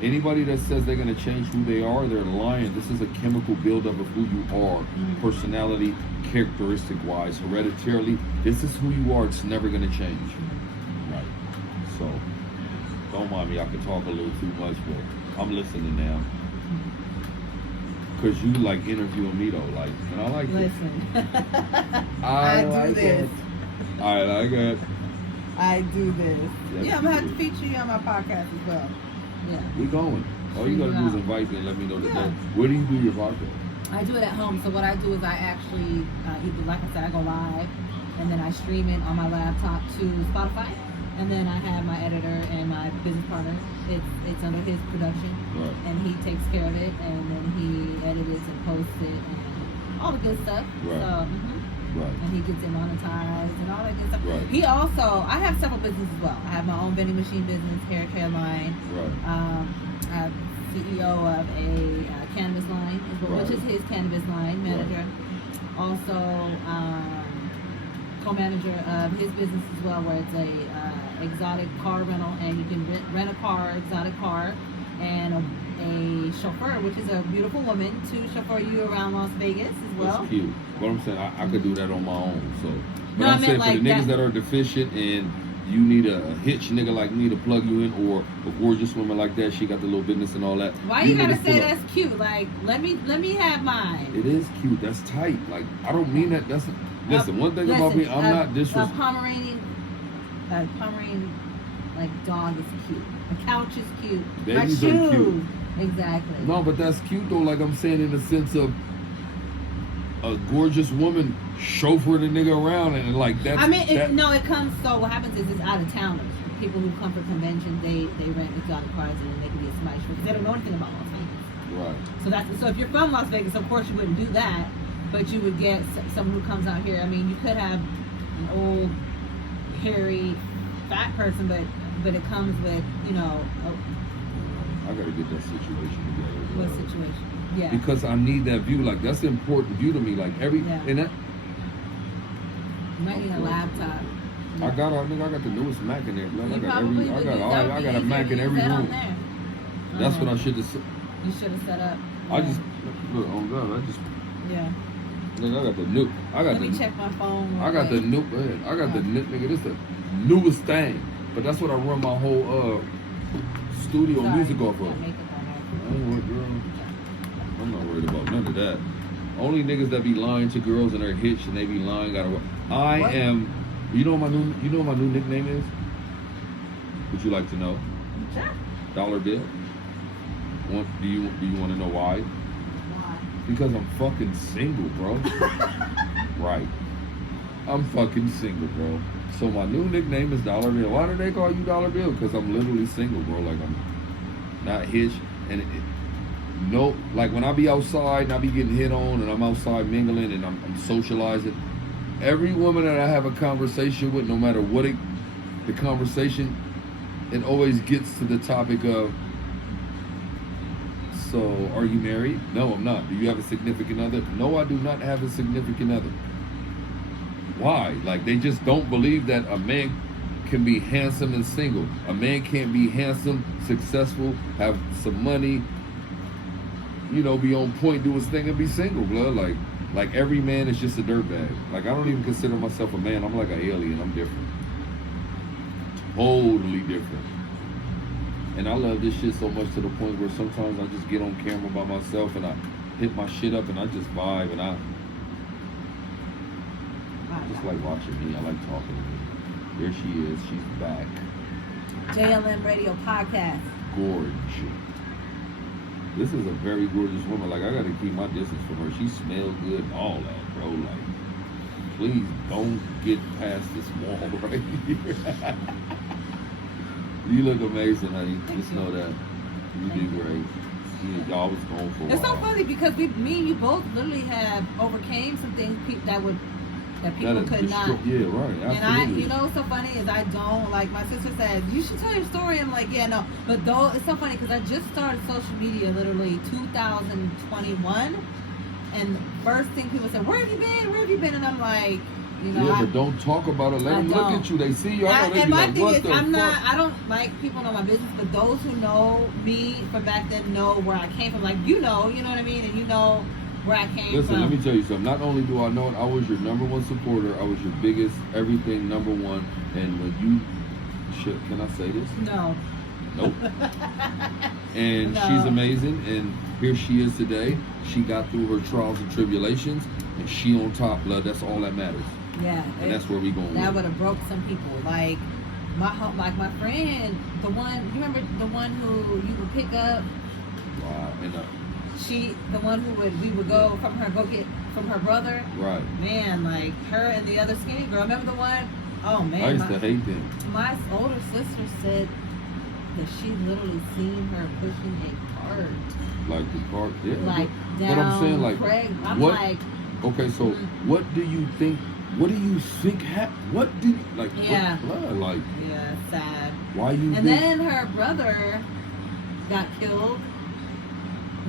Anybody that says they're going to change who they are, they're lying. This is a chemical buildup of who you are, personality, characteristic-wise, hereditarily. This is who you are. It's never going to change. Right. So, don't mind me. I could talk a little too much, but I'm listening now. Because you like interviewing me, though. Like, and I like it. I do like this. It. I like it. I do this. Yes, I'm going to have to feature you on my podcast as well. Yeah. We going. All you gotta do is invite me and let me know the day. Where do you do your podcast? I do it at home. So what I do is I actually, either, like I said, I go live, and then I stream it on my laptop to Spotify, and then I have my editor and my business partner. It's under his production, Right. and he takes care of it, and then he edits and posts it, and all the good stuff. Right. So, Right. and he gets it monetized and all that good stuff. Right. He also, I have several businesses as well. I have my own vending machine business, hair care line. Right. I have CEO of a cannabis line, as well, which is his cannabis line manager. Also, co-manager of his business as well, where it's a exotic car rental, and you can rent a car, exotic car, and a chauffeur, which is a beautiful woman, to chauffeur you around Las Vegas as well. That's cute. What I'm saying, I could do that on my own. So, but No, I'm I meant saying like for the niggas that- that are deficient and you need a hitch nigga like me to plug you in, or a gorgeous woman like that, she got the little business and all that. Why you gotta niggas say pull up. that's cute? Like, let me have mine. It is cute. That's tight. Like, I don't mean that. That's listen. One thing about me, I'm not A disrespectful. Pomeranian, like, dog is cute. A couch is cute. Babies My are shoes. cute. Exactly. No, but that's cute though. Like I'm saying, in the sense of a gorgeous woman chauffeur the nigga around, and like that's. I mean, that, it comes. So what happens is it's out of towners. People who come for convention, they rent exotic cars and then they can get somebody because they don't know anything about Las Vegas. Right. So if you're from Las Vegas, of course you wouldn't do that, but you would get someone who comes out here. I mean, you could have an old, hairy, fat person, but it comes with I gotta get that situation together. what bro. situation? Yeah. Because I need that view. Like that's an important view to me. Like every Yeah. and that You might need a laptop. I got the newest Mac in there. Man. You I got probably every. I would got use all. that. I Would got be a Mac easier in to every use that on room. there. That's what I Uh-huh. should have. You should have set up. I Yeah. just look on God. I just. Yeah. Nigga, I got the new. I got Let me the. check my phone. real I got the quick. new. Man, I got the nigga. This the newest thing. But that's what I run my whole studio Sorry, music off of. got makeup on I don't want, girl. I'm not worried about none of that. Only niggas that be lying to girls and they're hitched and they be lying gotta. I What? am. You know what my new nickname is? Would you like to know? there. Sure. Dollar Bill. Do you want to know why? Why? Because I'm fucking single, bro. Right. I'm fucking single, bro. So my new nickname is Dollar Bill. Why do they call you Dollar Bill? Because I'm literally single, bro. Like I'm not hitched, and no, like when I be outside and I be getting hit on, and I'm outside mingling and I'm socializing. Every woman that I have a conversation with, no matter what the conversation, it always gets to the topic of, so are you married? No, I'm not. Do you have a significant other? No, I do not have a significant other. Why? Like they just don't believe that a man can be handsome and single. A man can't be handsome, successful, have some money, be on point, do his thing, and be single, blood. Like every man is just a dirtbag. Like I don't even consider myself a man. I'm like an alien. I'm different. Totally different. And I love this shit so much to the point where sometimes I just get on camera by myself and I hit my shit up and I just vibe and I just like watching me. I like talking to me. There she is. She's back. JLM Radio Podcast. Gorgeous. This is a very gorgeous woman. Like I gotta keep my distance from her. She smells good and all that, bro. Like, please don't get past this wall right here. You look amazing, honey. Thank Just you. know that. You did great. Y'all was going for a It's so while. funny because me and you both literally have overcame some things that people That'll could destroy- not. Yeah, right. Absolutely. And what's so funny is I don't, like my sister said, you should tell your story. I'm like, yeah, no. But though it's so funny because I just started social media literally 2021, and the first thing people said, where have you been? Where have you been? And I'm like, yeah, but don't talk about it. Let I them look don't. at you. They see you. I know they and be my like, thing what is, the I'm fuck? not. I don't like people know my business, but those who know me from back then know where I came from. Like you know what I mean, and you know where I came Listen, from. let me tell you something. Not only do I know it, I was your number one supporter. I was your biggest everything number one. And when can I say this? No. Nope. And No. she's amazing. And here she is today. She got through her trials and tribulations, and she on top, blood. That's all that matters. Yeah. And that's where we going. That with would have broke some people. Like my friend, the one you remember, the one who you would pick up. Wow. And the one we would go get from her brother. Right. Man, like her and the other skinny girl. Remember the one? Oh man, I used to hate them. My older sister said that she literally seen her pushing a cart. Like the cart, yeah. Like down. But I'm saying, like, I'm what? like, Okay, so what do you think? What do you think? What do you like? Yeah. What blood? Like, yeah, sad. why you? And then her brother got killed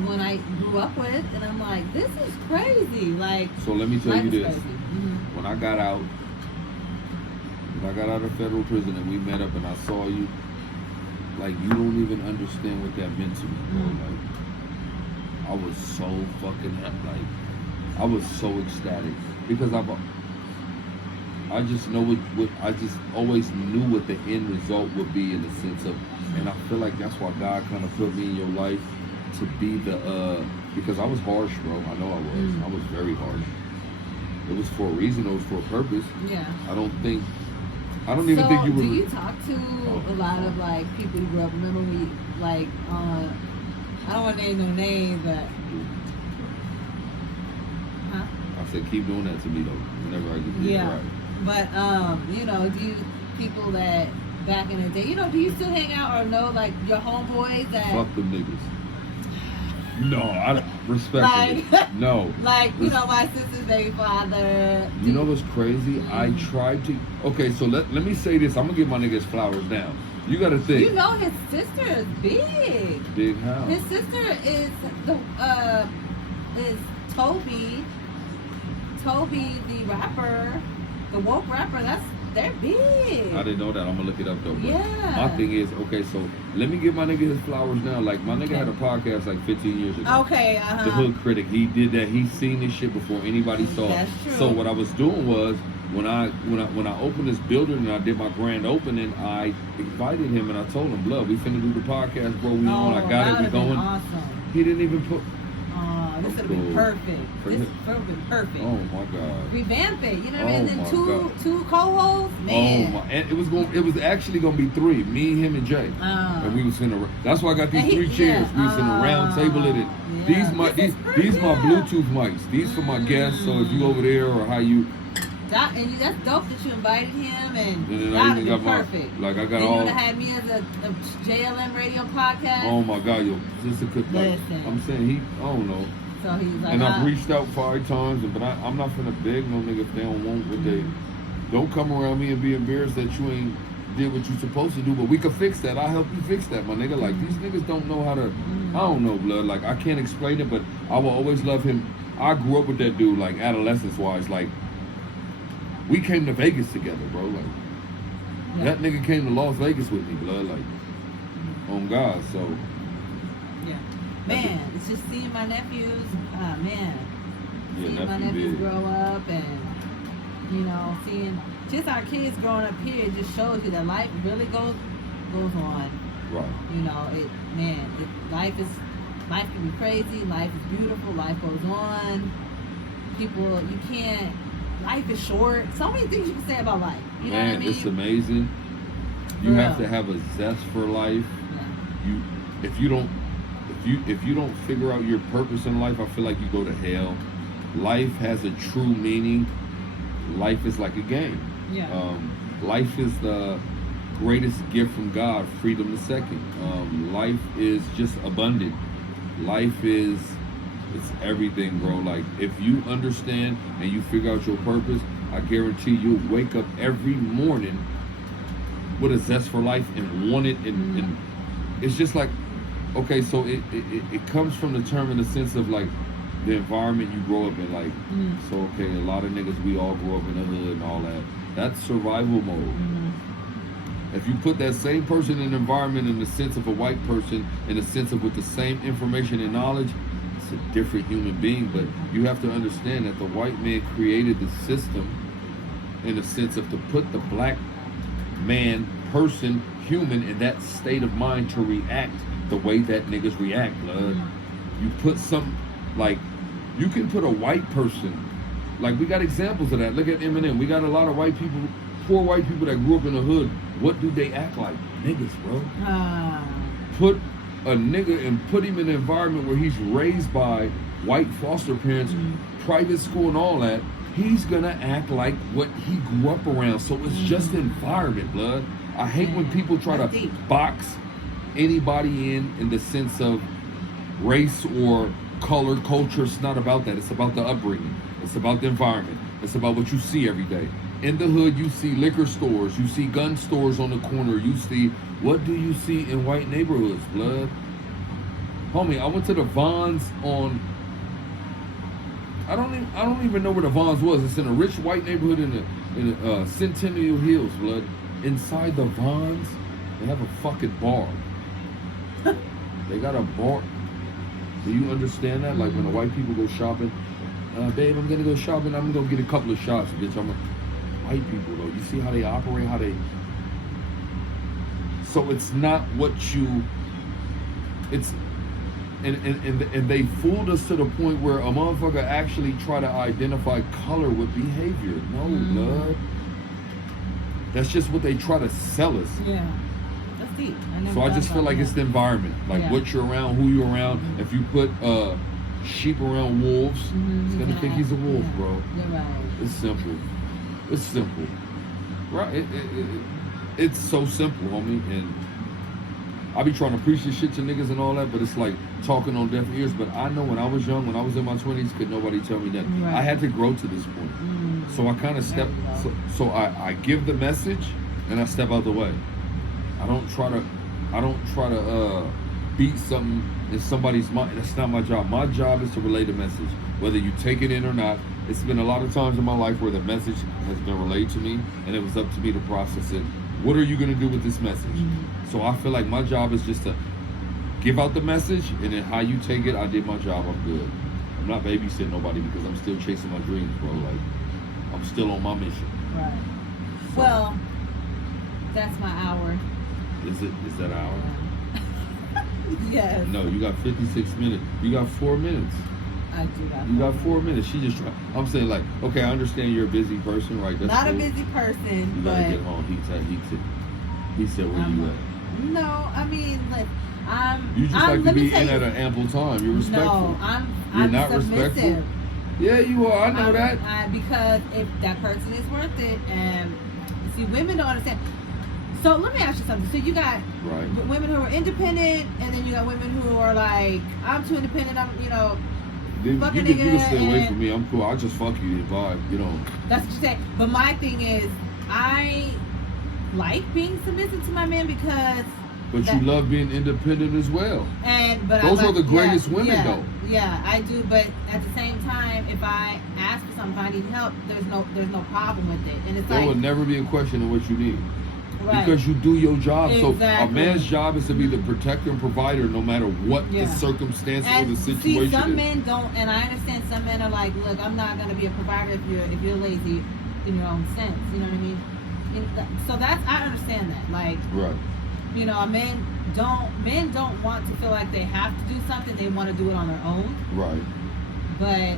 when I grew up with, and I'm like, this is crazy. Like, So let me tell life you is this: crazy. Mm-hmm. when I got out of federal prison and we met up and I saw you, like, you don't even understand what that meant to me, bro. Like, I was so fucking happy. Like, I was so ecstatic because I just know what I just always knew what the end result would be, in the sense of, and I feel like that's why God kind of put me in your life to be the because I was harsh, bro. I know I was. I was very harsh. It was for a reason. It was for a purpose. Yeah. I don't even think you were. Do you talk to a lot of like people you grew up? Remember we like I don't want to name no name, but I said keep doing that to me though. Whenever I get there. yeah. Right. But you know, do you people that back in the day, you know, do you still hang out or know like your homeboys that Fuck them niggas. No, I don't respectfully. Like- no. like you know my sister's baby father? You know what's crazy? I tried to. Okay, so let me say this. I'm gonna give my niggas flowers now. You gotta think. You know his sister is big. Big how? His sister is Toby. Toby, the rapper, the woke rapper. They're big. I didn't know that. I'm gonna look it up though. But Yeah. my thing is, okay, so let me give my nigga his flowers now. Like my nigga had a podcast like 15 years ago. Okay. The Hood Critic. He did that. He seen this shit before anybody saw it. That's true. So what I was doing was when I opened this building and I did my grand opening, I invited him and I told him, "Blood, we finna do the podcast, bro. We on. I got it. We going." Awesome. He didn't even put. This would have been perfect. This would have been perfect. Oh my god. Revamp it. You know what I mean? Oh And my then God. two co-hosts. Man. Oh my! And it was actually gonna be three. Me, him, and Jay. And we was finna. That's why I got these And he- 3 chairs. We was finna round table it. And yeah. these my This these is my perfect. Bluetooth mics. These for my guests. So if you over there or how you. And that's dope that you invited him, and then that I would even have got been perfect. my like I got And you all. would have had me as a JLM radio podcast. Oh my god, yo, just a good. Like, Listen. I'm saying I don't know. So he's like, And I've reached out 5 times, but I'm not finna beg no nigga if they don't want what they. Don't come around me and be embarrassed that you ain't did what you supposed to do. But we could fix that. I'll help you fix that, my nigga. Like these niggas don't know how to. I don't know, blood. Like I can't explain it, but I will always love him. I grew up with that dude, like adolescence wise. Like we came to Vegas together, bro. Like that nigga came to Las Vegas with me, blood. Like on God, so. Yeah. Man, it's just seeing my nephews. Man. Yeah, Seeing my nephew nephews big. grow up and, you know, seeing just our kids growing up here, it just shows you that life really goes on. Right. You know, life can be crazy, life is beautiful, life goes on. Life is short. So many things you can say about life. You know what I mean? It's amazing. You have to have a zest for life. Yeah. If you don't figure out your purpose in life, I feel like you go to hell. Life has a true meaning. Life is like a game. Yeah. Life is the greatest gift from God, freedom the second. Life is just abundant. Life is it's everything, bro. Like if you understand and you figure out your purpose, I guarantee you'll wake up every morning with a zest for life and want it and it's just like okay, so it comes from the term in the sense of like the environment you grow up in, like so okay, a lot of niggas we all grow up in the hood and all that. That's survival mode. If you put that same person in an environment in the sense of a white person, in the sense of with the same information and knowledge, it's a different human being. But you have to understand that the white man created the system in the sense of to put the black man, person, human in that state of mind to react the way that niggas react, blood. You put some, like, you can put a white person, like we got examples of that. Look at Eminem. We got a lot of white people, poor white people that grew up in the hood. What do they act like? Niggas, bro. Put a nigga and put him in an environment where he's raised by white foster parents, private school and all that, he's gonna act like what he grew up around. So it's just environment, blood. I hate when people try That's to deep. box anybody in the sense of race or color, culture. It's not about that. It's about the upbringing. It's about the environment. It's about what you see every day. In the hood, you see liquor stores, you see gun stores on the corner, you see, what do you see in white neighborhoods, blood? Homie, I went to the Vons on, I don't even know where the Vons was. It's in a rich white neighborhood in Centennial Hills, blood. Inside the Vons, they have a fucking bar. They got a bar. Do you understand that? Like when the white people go shopping, babe, I'm gonna go shopping. I'm gonna go get a couple of shots, bitch. White people though, you see how they operate, how they. So it's not what you. It's, and they fooled us to the point where a motherfucker actually try to identify color with behavior. No, blood. That's just what they try to sell us. Yeah. That's deep. So I just feel like it's the environment, like what you're around, who you're around. If you put sheep around wolves, he's gonna think he's a wolf, bro. You're right. It's simple. It's simple, right? It's so simple, homie. And I be trying to preach this shit to niggas and all that, but it's like talking on deaf ears. But I know when I was young, when I was in my 20s, could nobody tell me that. Right. I had to grow to this point. So I kind of step. So I give the message and I step out the way. I don't try to beat something in somebody's mind. That's not my job. My job is to relay the message, whether you take it in or not. It's been a lot of times in my life where the message has been relayed to me, and it was up to me to process it. What are you gonna do with this message? So I feel like my job is just to give out the message, and then how you take it, I did my job. I'm good. I'm not babysitting nobody because I'm still chasing my dreams, bro. Like I'm still on my mission. Right. Well, that's my hour. Is that an hour? Yes. No, you got 56 minutes. You got 4 minutes. I do that. You got 4 minutes. She just trying. I'm saying like, okay, I understand you're a busy person, right? That's Not cool. a busy person, You but gotta get home. He said, where you at? no, I mean, like You just I'm, like to let me be tell in you- at an ample time. You're respectful. No, You're I'm not submissive. respectful. Yeah, you are. I know that. Because if that person is worth it, and see, women don't understand. So let me ask you something. So you got Right. women who are independent, and then you got women who are like, I'm too independent. You fucking can nigga stay away and- from me. I'm cool. I just fuck you and vibe. You know. That's what you say. But my thing is, I like being submissive to my man because. But you love being independent as well. But Those I are the greatest women, though. Yeah, I do. But at the same time, if I ask for something, if I need help, there's no problem with it. And it's There like, will never be a question of what you need. right. Because you do your job. So a Exactly. man's job is to be the protector and provider no matter what the Yeah. circumstance or And the situation see, some is. men don't, and I understand some men are like, look, I'm not gonna be a provider if you're lazy in your own sense. You know what I mean? So that's, I understand that. Like, Right. you know, men don't want to feel like they have to do something. They want to do it on their own. Right. But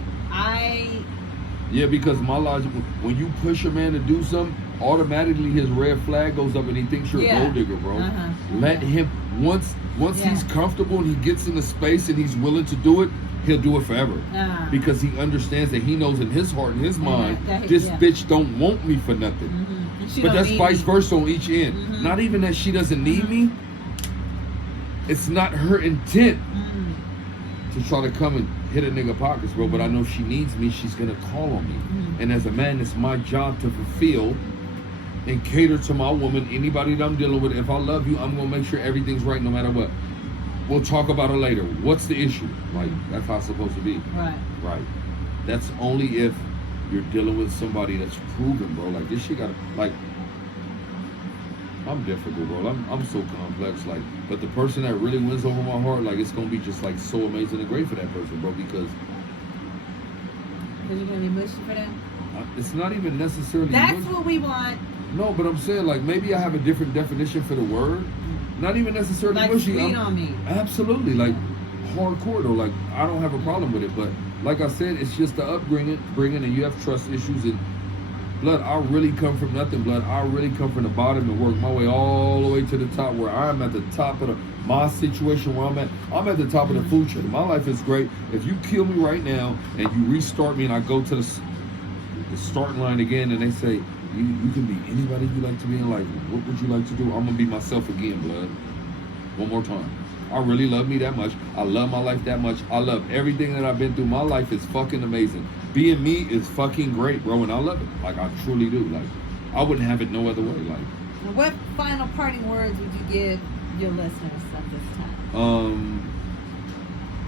Yeah, because my logic, when you push a man to do something, automatically his red flag goes up and he thinks you're a gold digger, bro. Let him, once he's comfortable and he gets in the space and he's willing to do it, he'll do it forever. Because he understands that he knows in his heart and his mind, this bitch don't want me for nothing. But that's vice versa on each end. Not even that she doesn't need me. It's not her intent to try to come and hit a nigga pockets, bro. But I know if she needs me, she's gonna call on me. And as a man, it's my job to fulfill and cater to my woman, anybody that I'm dealing with. If I love you, I'm gonna make sure everything's right no matter what. We'll talk about it later. What's the issue? Like, that's how it's supposed to be. Right. That's only if you're dealing with somebody that's proven, bro. Like, this shit gotta, like, I'm difficult, bro. I'm so complex, like, but the person that really wins over my heart, like, it's gonna be just like so amazing and great for that person, bro, because you're gonna be mushy for them. It's not even necessarily. That's what we want. No, but I'm saying, like, maybe I have a different definition for the word. Not even necessarily like mushy. Sweet on me. Absolutely, like hardcore though. Like, I don't have a problem with it, but like I said, it's just the upbringing, and you have trust issues, and Blood, I really come from nothing, blood. I really come from the bottom and work my way all the way to the top where I'm at the top of my situation where I'm at the top of the food chain. My life is great. If you kill me right now and you restart me and I go to the starting line again and they say, you can be anybody you like to be in life. What would you like to do? I'm going to be myself again, blood. One more time. I really love me that much. I love my life that much. I love everything that I've been through. My life is fucking amazing. Being me is fucking great, bro, and I love it. Like, I truly do. Like, I wouldn't have it no other way. Like, what final parting words would you give your listeners at this time?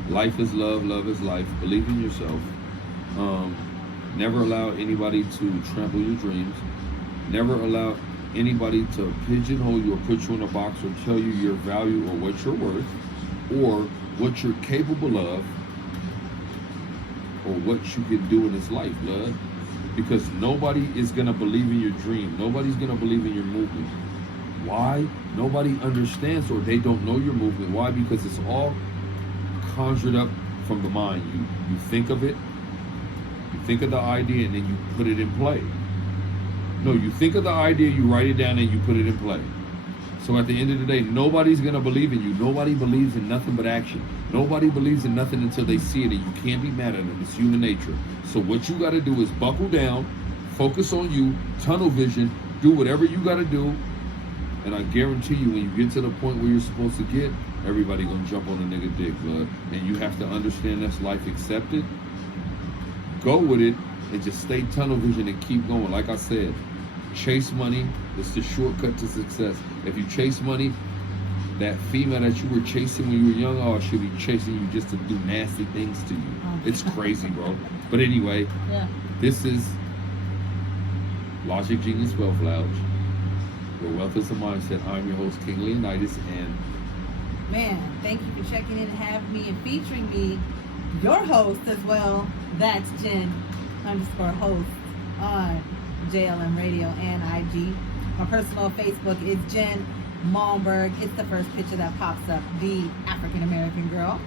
Life is love. Love is life. Believe in yourself. Never allow anybody to trample your dreams. Never allow anybody to pigeonhole you or put you in a box or tell you your value or what you're worth or what you're capable of or what you can do in this life, love. Because nobody is going to believe in your dream. Nobody's going to believe in your movement. Why? Nobody understands or they don't know your movement. Why? Because it's all conjured up from the mind. You think of it, you think of the idea, and then you put it in play. No, you think of the idea, you write it down, and you put it in play. So at the end of the day, nobody's going to believe in you. Nobody believes in nothing but action. Nobody believes in nothing until they see it, and you can't be mad at them. It's human nature. So what you got to do is buckle down, focus on you, tunnel vision, do whatever you got to do, and I guarantee you when you get to the point where you're supposed to get, everybody going to jump on a nigga dick, blood. And you have to understand that's life, accept it, go with it, and just stay tunnel vision and keep going. Like I said, chase money. It's the shortcut to success. If you chase money, that female that you were chasing when you were young, oh, she'll be chasing you just to do nasty things to you. It's crazy, bro. But anyway, This is Logic Genius Wealth Lounge, where wealth is a mindset. I'm your host, King Leonidas, and man, thank you for checking in and having me and featuring me, your host as well. That's Jen_host on JLM Radio and IG. My personal Facebook is Jen Malmberg. It's the first picture that pops up, the African American girl.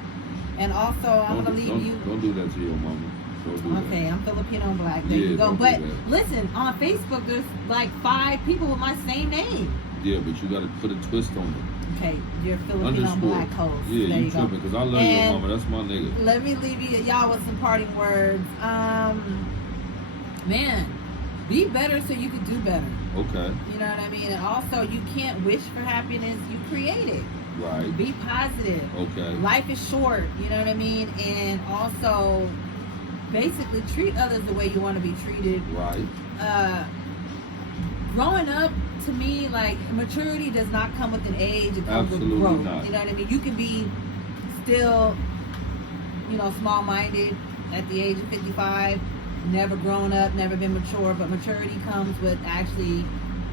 And also, I'm going to leave you. Don't do that to your mama. Don't do that. Okay, I'm Filipino and black. There you go. But listen, on Facebook, there's like 5 people with my same name. Yeah, but you got to put a twist on it. Okay, you're Filipino and black host. Yeah, there you tripping because I love your mama. That's my nigga. Let me leave y'all with some parting words. Man, be better so you can do better. Okay. You know what I mean? And also, you can't wish for happiness. You create it. Right. Be positive. Okay. Life is short. You know what I mean? And also, basically, treat others the way you want to be treated. Right. Growing up, to me, like, maturity does not come with an age. It comes Absolutely with growth. not. You know what I mean? You can be still, small-minded at the age of 55. Never grown up, never been mature, but maturity comes with actually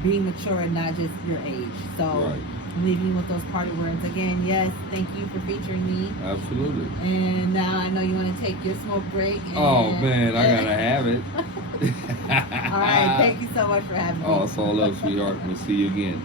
being mature and not just your age. So right. I'm leaving you with those party words. Again, yes, thank you for featuring me. Absolutely. And now I know you want to take your smoke break. And, oh, man, I got to have it. All right, thank you so much for having me. Oh, it's all love, sweetheart. We'll see you again.